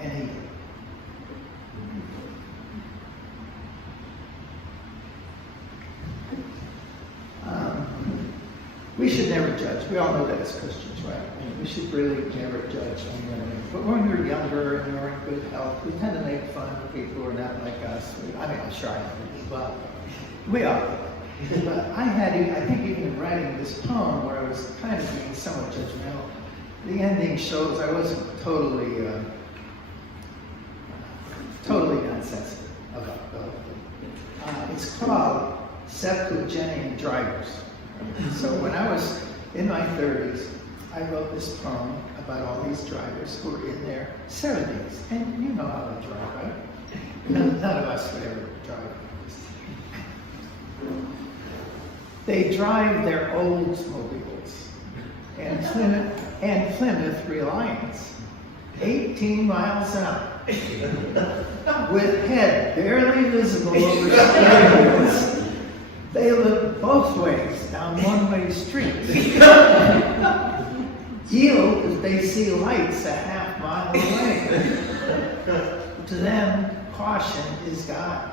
and eagle. We should never judge. We all know that as Christians, right? I mean, we should really never judge anyone. But when we're younger and we're in good health, we tend to make fun of people who are not like us. I mean, I'm sure I do as well. We all do. But I think even in writing this poem, where I was kind of being somewhat judgmental, the ending shows I wasn't totally nonsensical about the whole thing. It's called Septuagenarian Drivers. So when I was in my 30s, I wrote this poem about all these drivers who are in their 70s. And you know how they drive, right? None of us would ever drive. They drive their Oldsmobiles and Plymouth Reliance, 18 miles an hour, with head barely visible over steering wheels. They look both ways down one-way streets. Yield if they see lights a half mile away. To them, caution is God.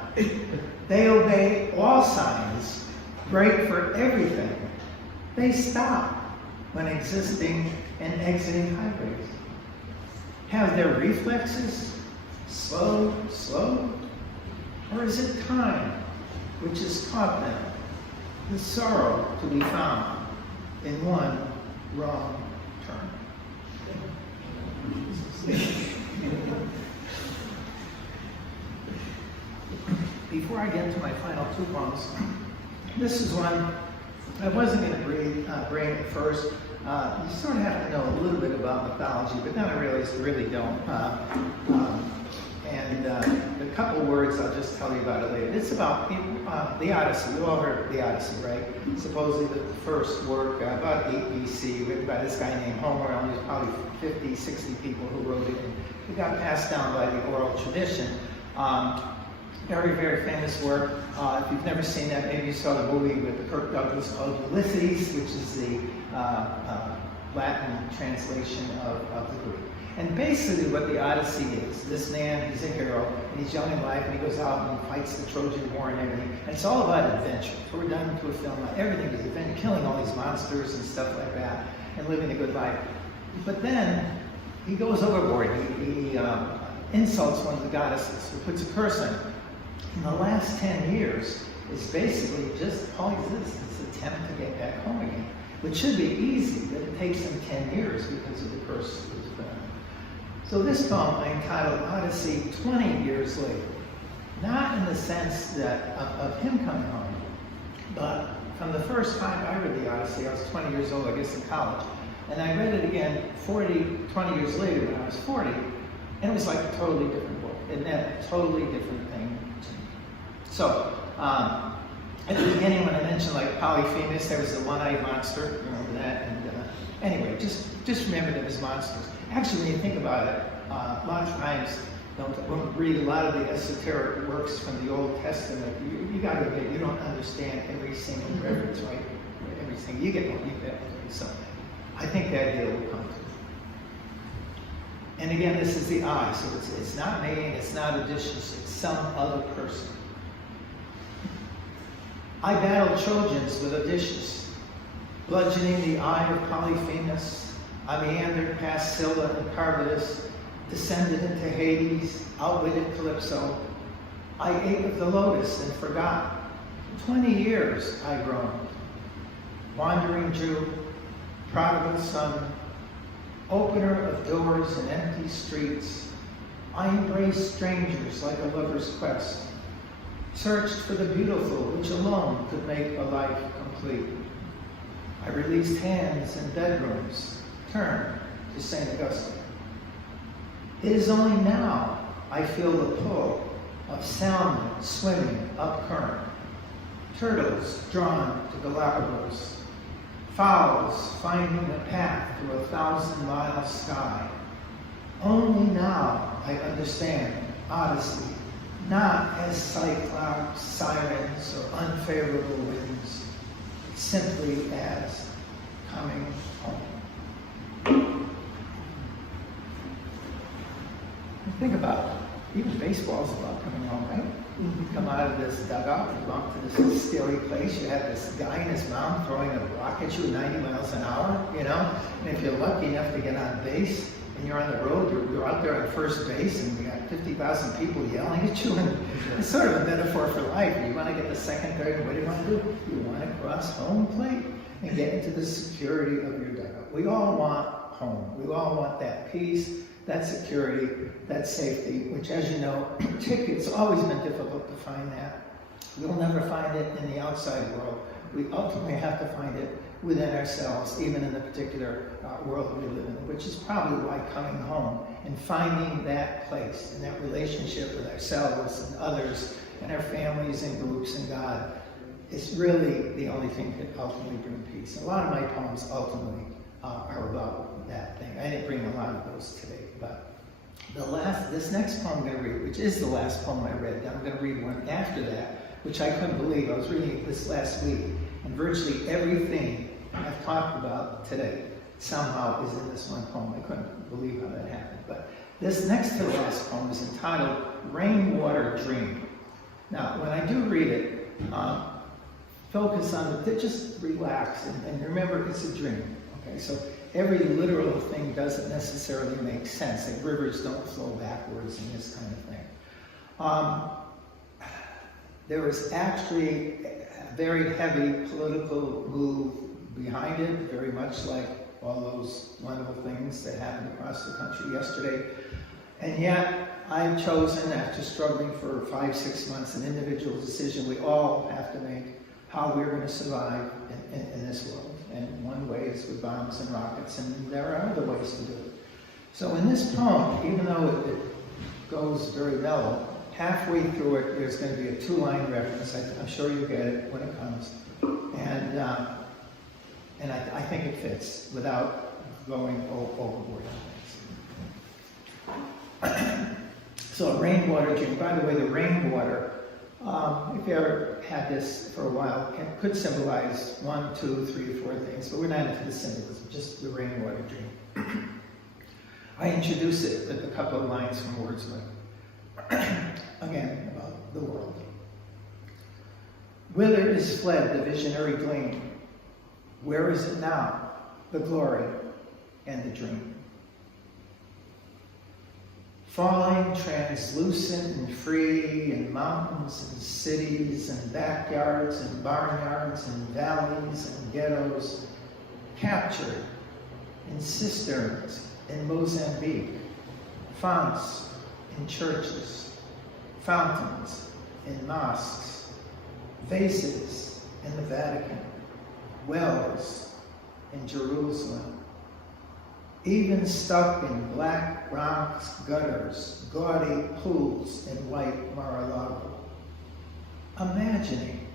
They obey all signs, brake for everything. They stop when existing and exiting highways. Have their reflexes slow? Or is it time which has taught them the sorrow to be found in one wrong turn? Before I get to my final two poems, this is one I wasn't going to bring at first. You sort of have to know a little bit about mythology, but then I realized you really don't. A couple words, I'll just tell you about it later. It's about the Odyssey. You all heard of the Odyssey, right? Supposedly the first work, about 8 BC, written by this guy named Homer. Only there's probably 50, 60 people who wrote it. And it got passed down by the oral tradition. Very, very famous work. If you've never seen that, maybe you saw the movie with Kirk Douglas called Ulysses, which is the Latin translation of the Greek. And basically what the Odyssey is, this man, he's a hero, and he's young in life, and he goes out and fights the Trojan War and everything. And it's all about adventure. So we're done into a film, everything is adventure, killing all these monsters and stuff like that, and living a good life. But then he goes overboard. He insults one of the goddesses, who puts a curse on him. In the last 10 years, is basically just all he does is attempt to get back home again, which should be easy, but it takes him 10 years because of the curse that was put on him. So this poem I entitled Odyssey 20 years later, not in the sense that of him coming home, but from the first time I read the Odyssey, I was 20 years old, I guess in college, and I read it again 20 years later when I was 40, and it was like a totally different book. It meant a totally different thing to me. So, at the beginning when I mentioned like Polyphemus, there was the one-eyed monster, remember that? And anyway, just remember there was monsters. Actually, when you think about it, a lot of times, when we read a lot of the esoteric works from the Old Testament, you got to admit, you don't understand every single reference, right? Everything. You get what you get. So, I think that idea will come to me. And again, this is the I, so it's not me, it's not Odysseus, it's some other person. I battled Trojans with Odysseus, bludgeoning the eye of Polyphemus. I meandered past Scylla and Charybdis, descended into Hades, outwitted Calypso. I ate of the lotus and forgot. 20 years I groaned. Wandering Jew, prodigal son, opener of doors and empty streets, I embraced strangers like a lover's quest, searched for the beautiful which alone could make a life complete. I released hands in bedrooms, turned to St. Augustine. It is only now I feel the pull of salmon swimming up current, turtles drawn to Galapagos, fowls finding a path through a 1,000-mile sky. Only now I understand Odyssey, not as cyclops, sirens, or unfavorable winds, simply as coming home. Think about it. Even baseball's about coming home, right? You come out of this dugout, you walk to this scary place, you have this guy in his mound throwing a rock at you at 90 miles an hour, you know? And if you're lucky enough to get on base, and you're on the road, you're out there on first base, and you got 50,000 people yelling at you, and it's sort of a metaphor for life. You want to get the second, third, what do you want to do? You want to cross home plate and get into the security of your dugout. We all want home. We all want that peace, that security, that safety, which, as you know, it's always been difficult to find that. We'll never find it in the outside world. We ultimately have to find it within ourselves, even in the particular world we live in, which is probably why coming home and finding that place and that relationship with ourselves and others and our families and groups and God is really the only thing that can ultimately bring peace. A lot of my poems ultimately are about that thing. I didn't bring a lot of those today, but this next poem I'm going to read, which is the last poem I read, I'm going to read one after that, which I couldn't believe. I was reading it this last week, and virtually everything I've talked about today somehow is in this one poem. I couldn't believe how that happened. But this next to the last poem is entitled Rainwater Dream. Now, when I do read it, focus on it, just relax, and remember it's a dream. Okay, so every literal thing doesn't necessarily make sense. Like rivers don't flow backwards and this kind of thing. There was actually a very heavy political move behind it, very much like all those wonderful things that happened across the country yesterday. And yet, I've chosen, after struggling for 5-6 months, an individual decision we all have to make, how we're going to survive in this world. And one way is with bombs and rockets, and there are other ways to do it. So in this poem, even though it goes very mellow, halfway through it, there's going to be a 2-line reference. I'm sure you'll get it when it comes. And I think it fits without going overboard on things. So rainwater dream. By the way, the rainwater, if you ever had this for a while, could symbolize 1, 2, 3, 4 things, but we're not into the symbolism, just the rainwater dream. I introduce it with a couple of lines from Wordsworth. Again, about the world. Whither is fled the visionary gleam? Where is it now, the glory and the dream? Falling translucent and free in mountains and cities and backyards and barnyards and valleys and ghettos, captured in cisterns in Mozambique, founts in churches, fountains in mosques, vases in the Vatican, wells in Jerusalem, even stuck in black Bronx gutters, gaudy pools in white Mar-a-Lago. Imagining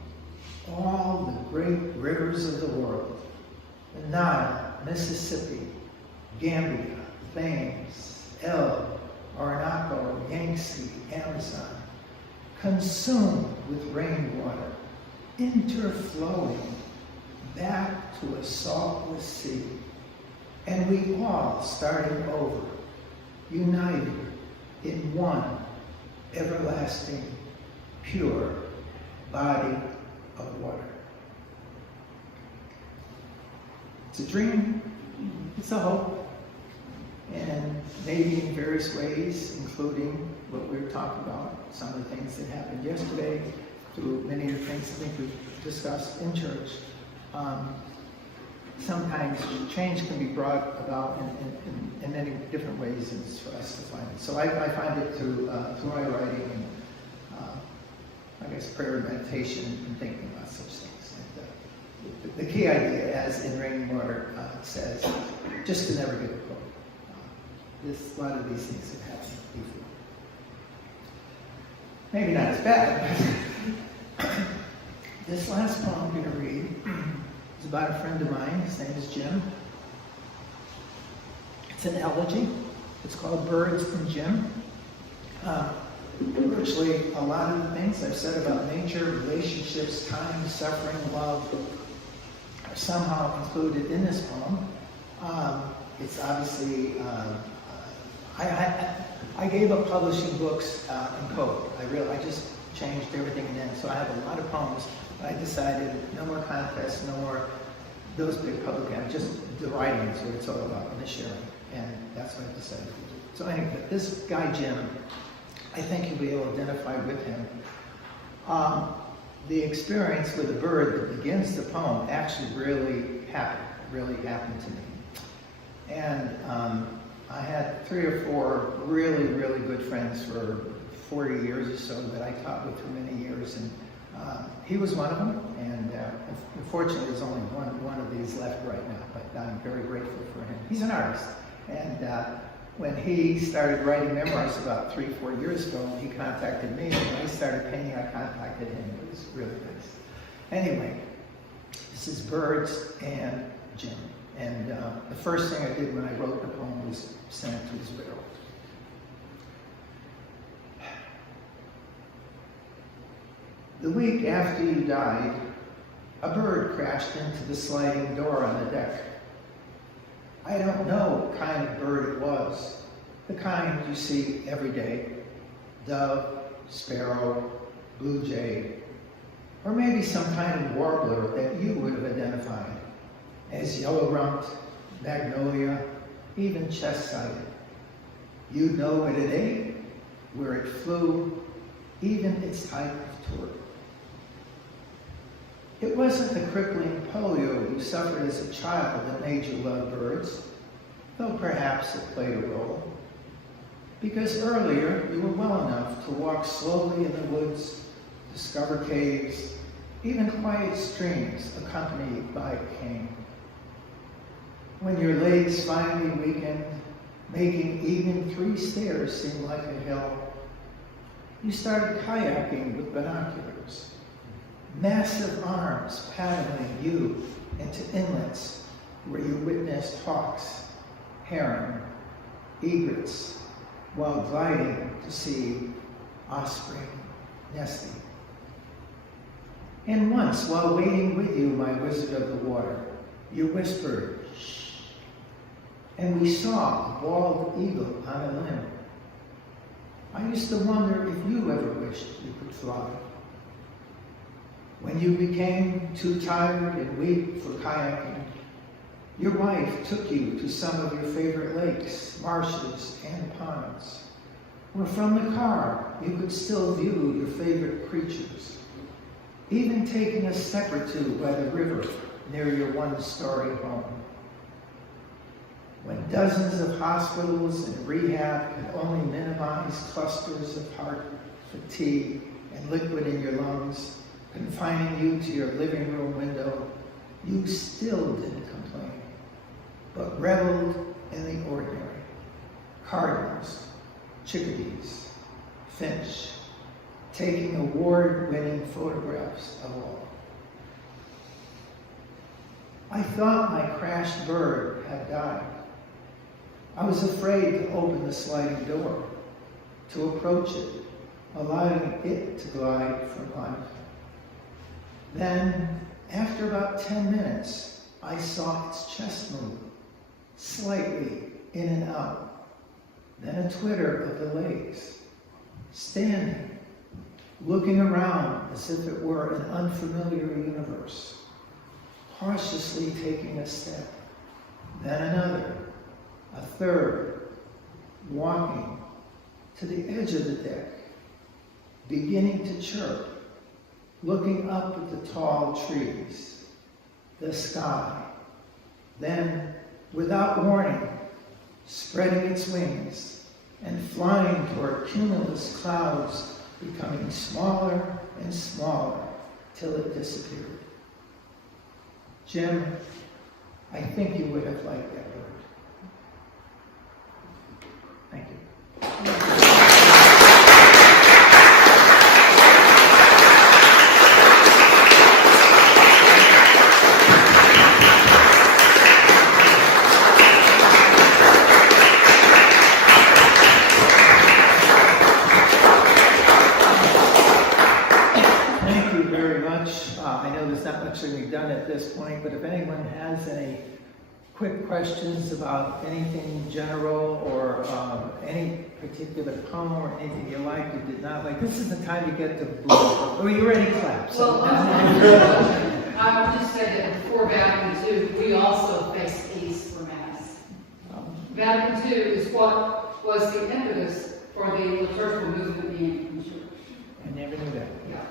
all the great rivers of the world, the Nile, Mississippi, Gambia, Thames, Elbe, Orinoco, Yangtze, Amazon, consumed with rainwater, interflowing back to a saltless sea, and we all starting over, united in one everlasting, pure body of water. It's a dream, it's a hope, and maybe in various ways, including what we were talking about, some of the things that happened yesterday, through many of the things I think we've discussed in church. Sometimes change can be brought about in many different ways, and it's for us to find it. So I find it through my writing and I guess prayer and meditation and thinking about such things. And, the key idea, as in Rainwater says, just to never give up hope. A lot of these things have happened before. Maybe not as bad. This last poem I'm going to read is about a friend of mine. His name is Jim. It's an elegy. It's called Birds from Jim. Virtually a lot of the things I've said about nature, relationships, time, suffering, love are somehow included in this poem. It's obviously, I gave up publishing books in code. I just changed everything in it. So I have a lot of poems. I decided no more contests, no more those big publications, just the writing is what it's all about, and the sharing. And that's what I decided to do. So anyway, this guy Jim, I think you'll be able to identify with him. The experience with the bird that begins the poem actually really happened to me. And I had 3 or 4 really, really good friends for 40 years or so that I taught with for many years. And He was one of them, and unfortunately there's only one of these left right now, but I'm very grateful for him. He's an artist, and when he started writing memoirs about 3-4 years ago, he contacted me, and when I started painting, I contacted him. It was really nice. Anyway, this is Birds and Jim, and the first thing I did when I wrote the poem was send it to his widow. The week after you died, a bird crashed into the sliding door on the deck. I don't know what kind of bird it was, the kind you see every day, dove, sparrow, blue jay, or maybe some kind of warbler that you would have identified as yellow-rumped, magnolia, even chest-sided. You'd know what it ate, where it flew, even its type of tour. It wasn't the crippling polio you suffered as a child that made you love birds, though perhaps it played a role. Because earlier you were well enough to walk slowly in the woods, discover caves, even quiet streams accompanied by a cane. When your legs finally weakened, making even 3 stairs seem like a hill, you started kayaking with binoculars. Massive arms paddling you into inlets where you witnessed hawks, heron, egrets, while gliding to see osprey nesting. And once, while waiting with you, my wizard of the water, you whispered, "Shh," and we saw a bald eagle on a limb. I used to wonder if you ever wished you could fly. When you became too tired and weak for kayaking, your wife took you to some of your favorite lakes, marshes, and ponds, where from the car you could still view your favorite creatures, even taking a step or two by the river near your one-story home. When dozens of hospitals and rehab could only minimize clusters of heart fatigue and liquid in your lungs, confining you to your living room window, you still didn't complain, but reveled in the ordinary. Cardinals, chickadees, finch, taking award-winning photographs of all. I thought my crashed bird had died. I was afraid to open the sliding door, to approach it, allowing it to glide from life. Then, after about 10 minutes, I saw its chest move, slightly in and out, then a twitter of the legs, standing, looking around as if it were an unfamiliar universe, cautiously taking a step, then another, a third, walking to the edge of the deck, beginning to chirp, looking up at the tall trees, the sky, then, without warning, spreading its wings and flying toward cumulus clouds, becoming smaller and smaller till it disappeared. Jim, I think you would have liked that bird. Thank you. Thank you very much. I know there's not much to be done at this point, but if anyone has any quick questions about anything general or any particular poem or anything you liked or did not like, this is the time to get to blue. Oh, you already clapped. So. Well, I would just say that before Vatican II, we also faced AIDS for Mass. Vatican II is what was the impetus for the liturgical movement in the church. I never knew that. Yeah.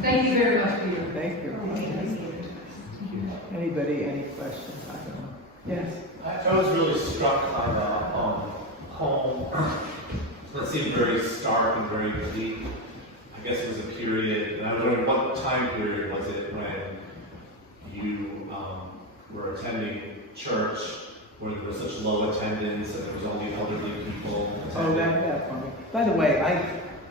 Thank you very much, Peter. Thank you. Anybody, any questions? I don't know. Yes. I was really struck by the poem that seemed very stark and very deep. I guess it was a what time period was it when you were attending church where there was such low attendance and there was only elderly people Oh, attending? that funny. By the way,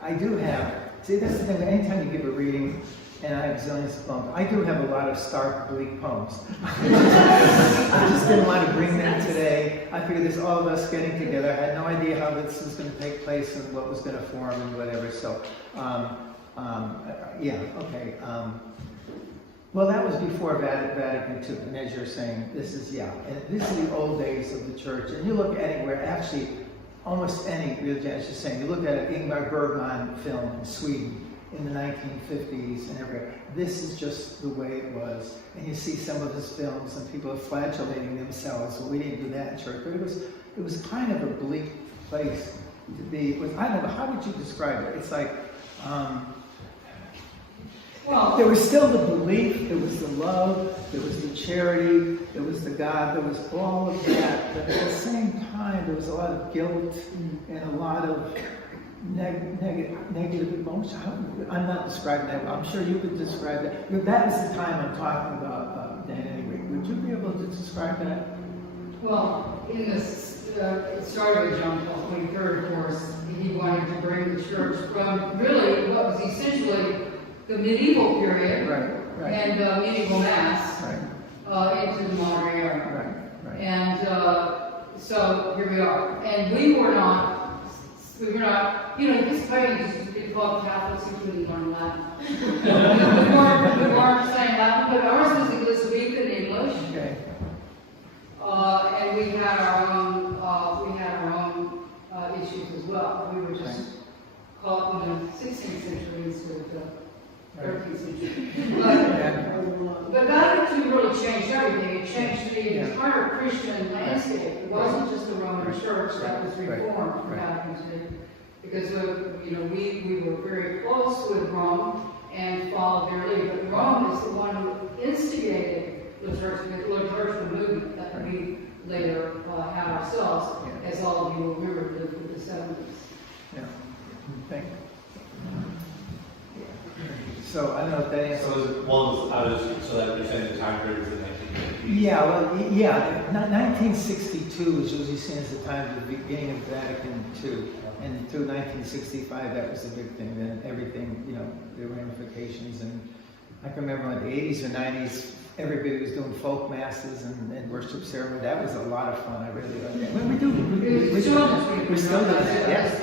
I do have, see, that's the thing, anytime you give a reading, and I have zillions of poems, I do have a lot of stark, bleak poems. I just didn't want to bring them today. I figured there's all of us getting together. I had no idea how this was going to take place and what was going to form and whatever, so, yeah, okay. Well, that was before Vatican II, and as you're saying, this is, yeah, and this is the old days of the church, and you look anywhere, actually, almost any religion, as you're saying, you look at an Ingmar Bergman film in Sweden in the 1950s and everywhere, this is just the way it was, and you see some of his films, and people are flagellating themselves, well, we didn't do that in church, but it was kind of a bleak place to be. I don't know, how would you describe it? It's like, Well, there was still the belief, there was the love, there was the charity, there was the God, there was all of that. But at the same time, there was a lot of guilt and a lot of negative emotion. I'm not describing that. I'm sure you could describe that. That is the time I'm talking about, Dan, anyway. Would you be able to describe that? well, in this, it started with John Paul III, of course. He wanted to bring the church from really what was essentially the medieval period Right. and medieval mass Right. into the modern era. Right. And so here we are. And we were not, you know, this party used to be called Catholics who couldn't learn Latin. we weren't saying Latin, but ours was Elizabethan English. Okay. And we had our own issues as well. We were just caught in the 16th century instead of the 13th century. But Vatican II really changed everything. It changed the entire Christian landscape. It wasn't just the Roman Church that was reformed from Vatican II. Because we were very close with Rome and followed their lead. But Rome is the one who instigated the liturgical movement that we later had ourselves, as all of you will remember, with the 70s. Yeah. Thank you. So I don't know if that answers. So that you're saying the time period was in 1950? Yeah, well, yeah. 1962 is usually seen as the time of the beginning of Vatican II, and through 1965 that was a big thing. Then everything, the ramifications, and I can remember in the 80s or 90s, everybody was doing folk masses and worship ceremony. That was a lot of fun. I really liked that. Well, we do. We still do that.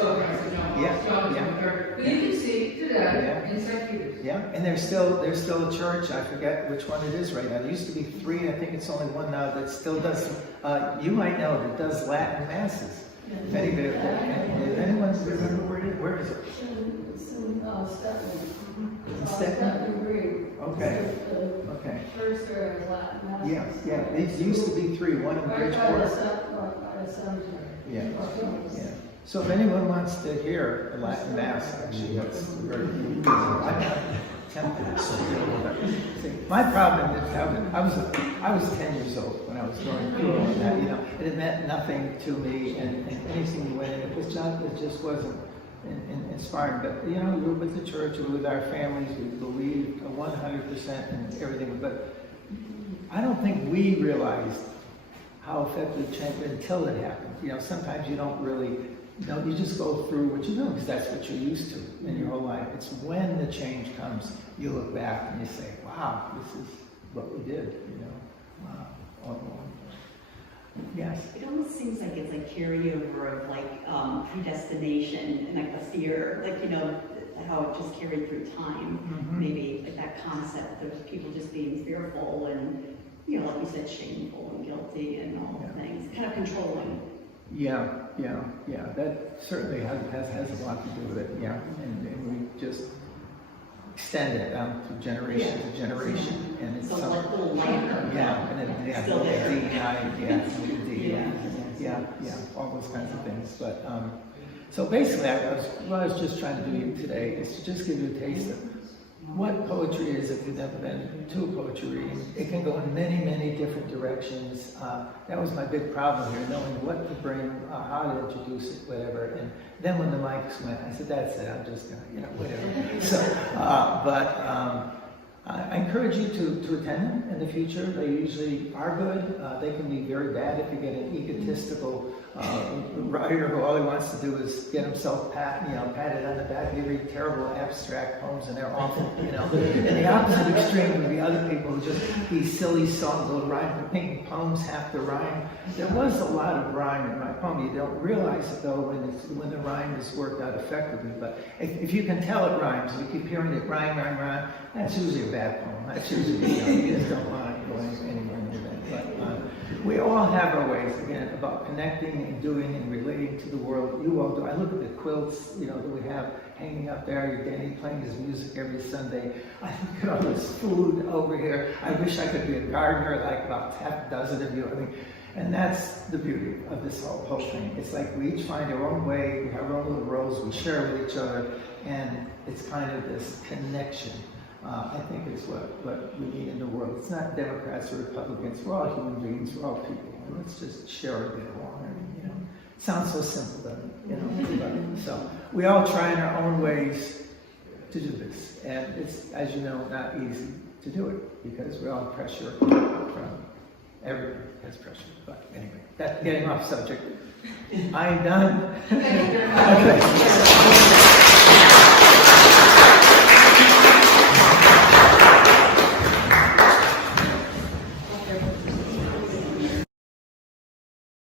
But you can see today in St. Peter's. Yeah, and there's still a church. I forget which one it is right now. There used to be 3, and I think it's only one now that still does. You might know that does Latin masses. If anybody, anyone remember where it is? Where is it? Stepney. Okay. Okay. First there is Latin Mass. Yeah. There used to be 3. One in Bridgeport. Yeah. So if anyone wants to hear a Latin Mass, actually, that's very good. I'm not tempted. My problem is I was 10 years old when I was going through all that. And it meant nothing to me, and anything went in. It just wasn't inspiring. But we were with the church, we were with our families, we believed 100% in everything. But I don't think we realized how effective change until it happened. Sometimes you don't really. You just go through what you do because that's what you're used to in your whole life. It's when the change comes, you look back and you say, wow, this is what we did, Wow. Yes. It almost seems like it's like carryover of predestination and like the fear, how it just carried through time. Mm-hmm. Maybe like that concept of people just being fearful and, like you said, shameful and guilty and all the things, kind of controlling. Yeah. That certainly has a lot to do with it. Yeah, and we just extend it down through generation to generation, and it's so like a little lighter. Still there. All those kinds of things. But so basically, what I was just trying to do today is to just give you a taste of what poetry is if you've never been to poetry. It can go in many, many different directions. That was my big problem here, knowing what to bring, how to introduce it, whatever. And then when the mics went, I said, that's it, I'm just gonna, whatever. So, I encourage you to attend them in the future. They usually are good. They can be very bad if you get an egotistical writer who all he wants to do is get himself patted on the back. They read terrible abstract poems and they're awful, you know. And the opposite extreme would be other people who just these silly songs, little rhyme, thinking poems have to rhyme. There was a lot of rhyme in my poem. You don't realize it though when the rhyme is worked out effectively. But if you can tell it rhymes, you keep hearing it rhyme, that's usually a bad poem. That's usually, you just don't want to go anywhere near that. But we all have our ways, again, about connecting and doing and relating to the world. You all do. I look at the quilts, you know, that we have hanging up there. Your Danny playing his music every Sunday. I look at all this food over here. I wish I could be a gardener like about half a dozen of you. I mean, and that's the beauty of this whole thing. It's like we each find our own way. We have our own little roles. We share with each other. And it's kind of this connection. I think it's what we need in the world. It's not Democrats or Republicans. We're all human beings. We're all people. And let's just share and get along. And, you know, it sounds so simple, doesn't it? You know, but, so we all try in our own ways to do this. And it's, as you know, not easy to do it because we're all pressure from everyone has pressure. But anyway, that's getting off subject. I'm done. Thank you very much. Okay.